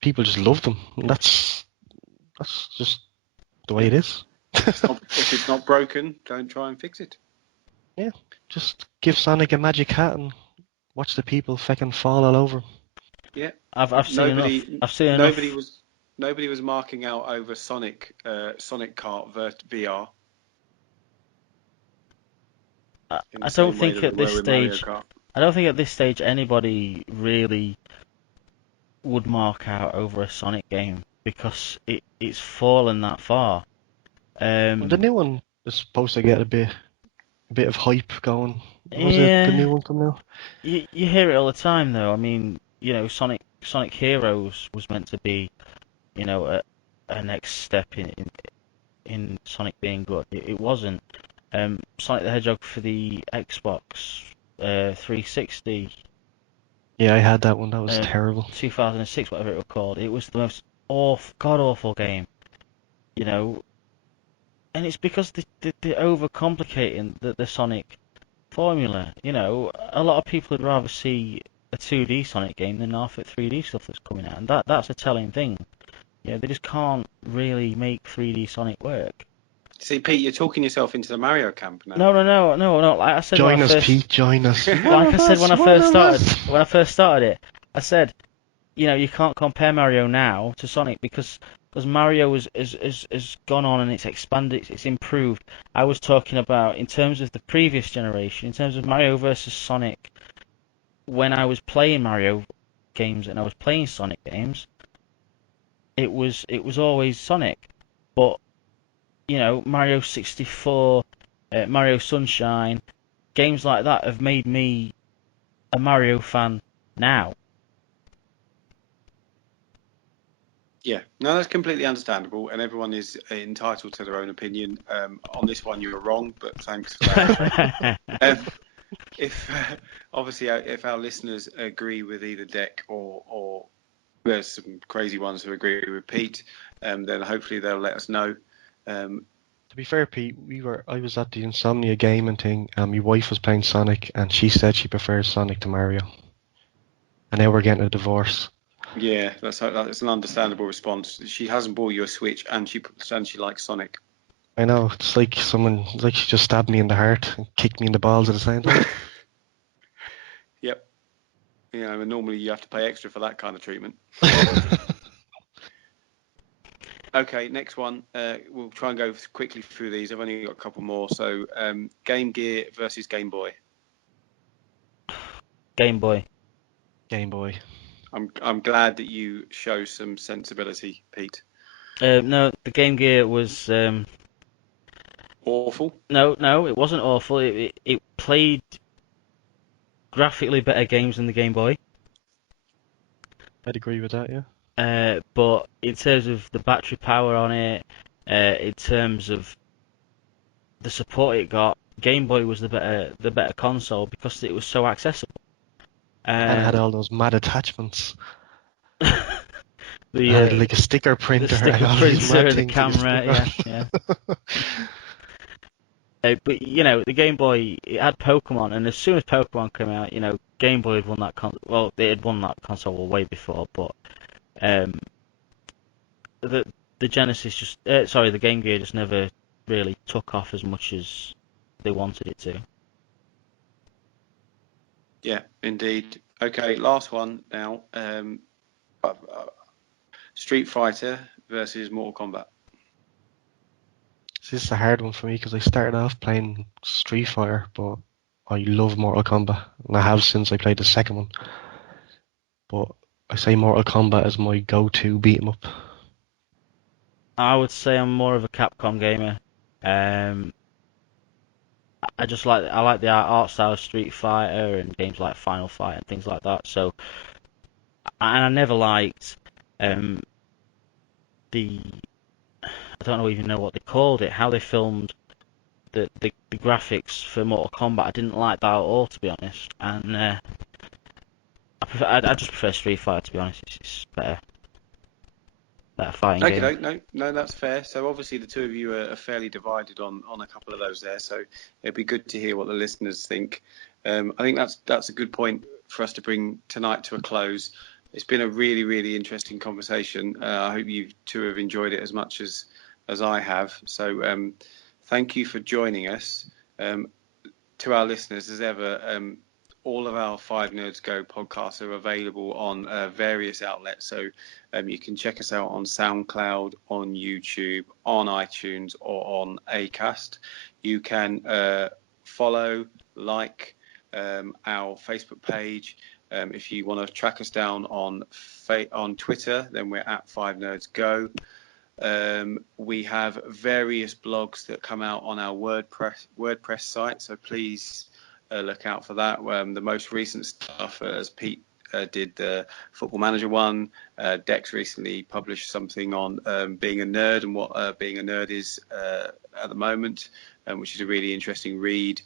People just love them. And that's just the way it is. If it's not broken, don't try and fix it. Yeah, just give Sonic a magic hat and watch the people feckin' fall all over him. Yeah, I've seen enough. I've seen enough. Nobody was marking out over Sonic Kart VR. in I the don't same way think that at they this were with Mario stage. Kart. I don't think at this stage anybody really would mark out over a Sonic game because it's fallen that far. Well, the new one is supposed to get a bit of hype going. Was it the Yeah, new one coming out? you hear it all the time though. I mean, Sonic Heroes was meant to be, a next step in Sonic being good. It wasn't. Sonic the Hedgehog for the Xbox 360, Yeah, I had that one. That was uh, terrible. 2006, whatever it was called. It was the most god awful game, you know, and it's because they're overcomplicating the Sonic formula. A lot of people would rather see a 2D Sonic game than half at 3D stuff that's coming out, and that's a telling thing. They just can't really make 3D Sonic work. See, Pete, you're talking yourself into the Mario camp now. No, no, no, no, no. Like I said when Join I us, first, Pete. Join us. like I said when I One first of started, us. it, I said, you can't compare Mario now to Sonic because Mario has gone on and it's expanded, it's improved. I was talking about in terms of the previous generation, in terms of Mario versus Sonic. When I was playing Mario games and I was playing Sonic games, it was always Sonic, but Mario 64, Mario Sunshine, games like that have made me a Mario fan now. Yeah, no, that's completely understandable, and everyone is entitled to their own opinion. On this one, you were wrong, but thanks for that. If obviously if our listeners agree with either deck or there's some crazy ones who agree with Pete, then hopefully they'll let us know. To be fair, Pete, I was at the Insomnia gaming thing, and my wife was playing Sonic, and she said she prefers Sonic to Mario. And now we're getting a divorce. Yeah, that's an understandable response. She hasn't bought you a Switch, and she likes Sonic. I know, it's like she just stabbed me in the heart and kicked me in the balls at the same time. Yep. And normally you have to pay extra for that kind of treatment. Okay, next one. We'll try and go quickly through these. I've only got a couple more. So, Game Gear versus Game Boy. Game Boy. Game Boy. I'm glad that you show some sensibility, Pete. No, the Game Gear was Awful. no, it wasn't awful. It played graphically better games than the Game Boy. I'd agree with that, yeah. But in terms of the battery power on it, in terms of the support it got, Game Boy was the better console because it was so accessible. And it had all those mad attachments. The It had like a sticker the printer sticker and all these printer mad and the things you could camera, stick yeah, on. yeah. But the Game Boy, it had Pokemon, and as soon as Pokemon came out, Game Boy had won that well, they had won that console way before, but um, the Genesis the Game Gear just never really took off as much as they wanted it to. Yeah, indeed. Okay, last one now. Street Fighter versus Mortal Kombat. This is a hard one for me because I started off playing Street Fighter, but I love Mortal Kombat, and I have since I played the second one. But I say Mortal Kombat is my go-to beat 'em up. I would say I'm more of a Capcom gamer. I like the art style of Street Fighter and games like Final Fight and things like that. So, and I never liked the I don't even know what they called it, how they filmed the graphics for Mortal Kombat. I didn't like that at all, to be honest. And I just prefer Street Fighter, to be honest. It's better fighting game. Okay, no, that's fair. So obviously the two of you are fairly divided on a couple of those there. So it'd be good to hear what the listeners think. I think that's a good point for us to bring tonight to a close. It's been a really, really interesting conversation. I hope you two have enjoyed it as much as I have. So thank you for joining us. To our listeners, as ever, all of our 5Nerdsgo podcasts are available on various outlets. So you can check us out on SoundCloud, on YouTube, on iTunes, or on Acast. You can follow, like our Facebook page. If you want to track us down on Twitter, then we're at 5Nerdsgo. We have various blogs that come out on our WordPress site, so please look out for that. The most recent stuff, as Pete did the Football Manager one. Dex recently published something on being a nerd and what being a nerd is at the moment, which is a really interesting read.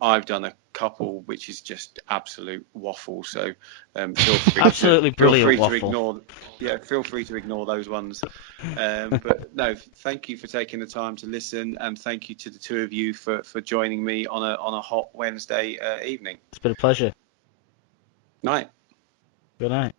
I've done a couple which is just absolute waffle, so feel free Absolutely brilliant waffle. feel free to ignore those ones. But no, thank you for taking the time to listen, and thank you to the two of you for joining me on a hot Wednesday evening. It's been a pleasure. Night. Good night.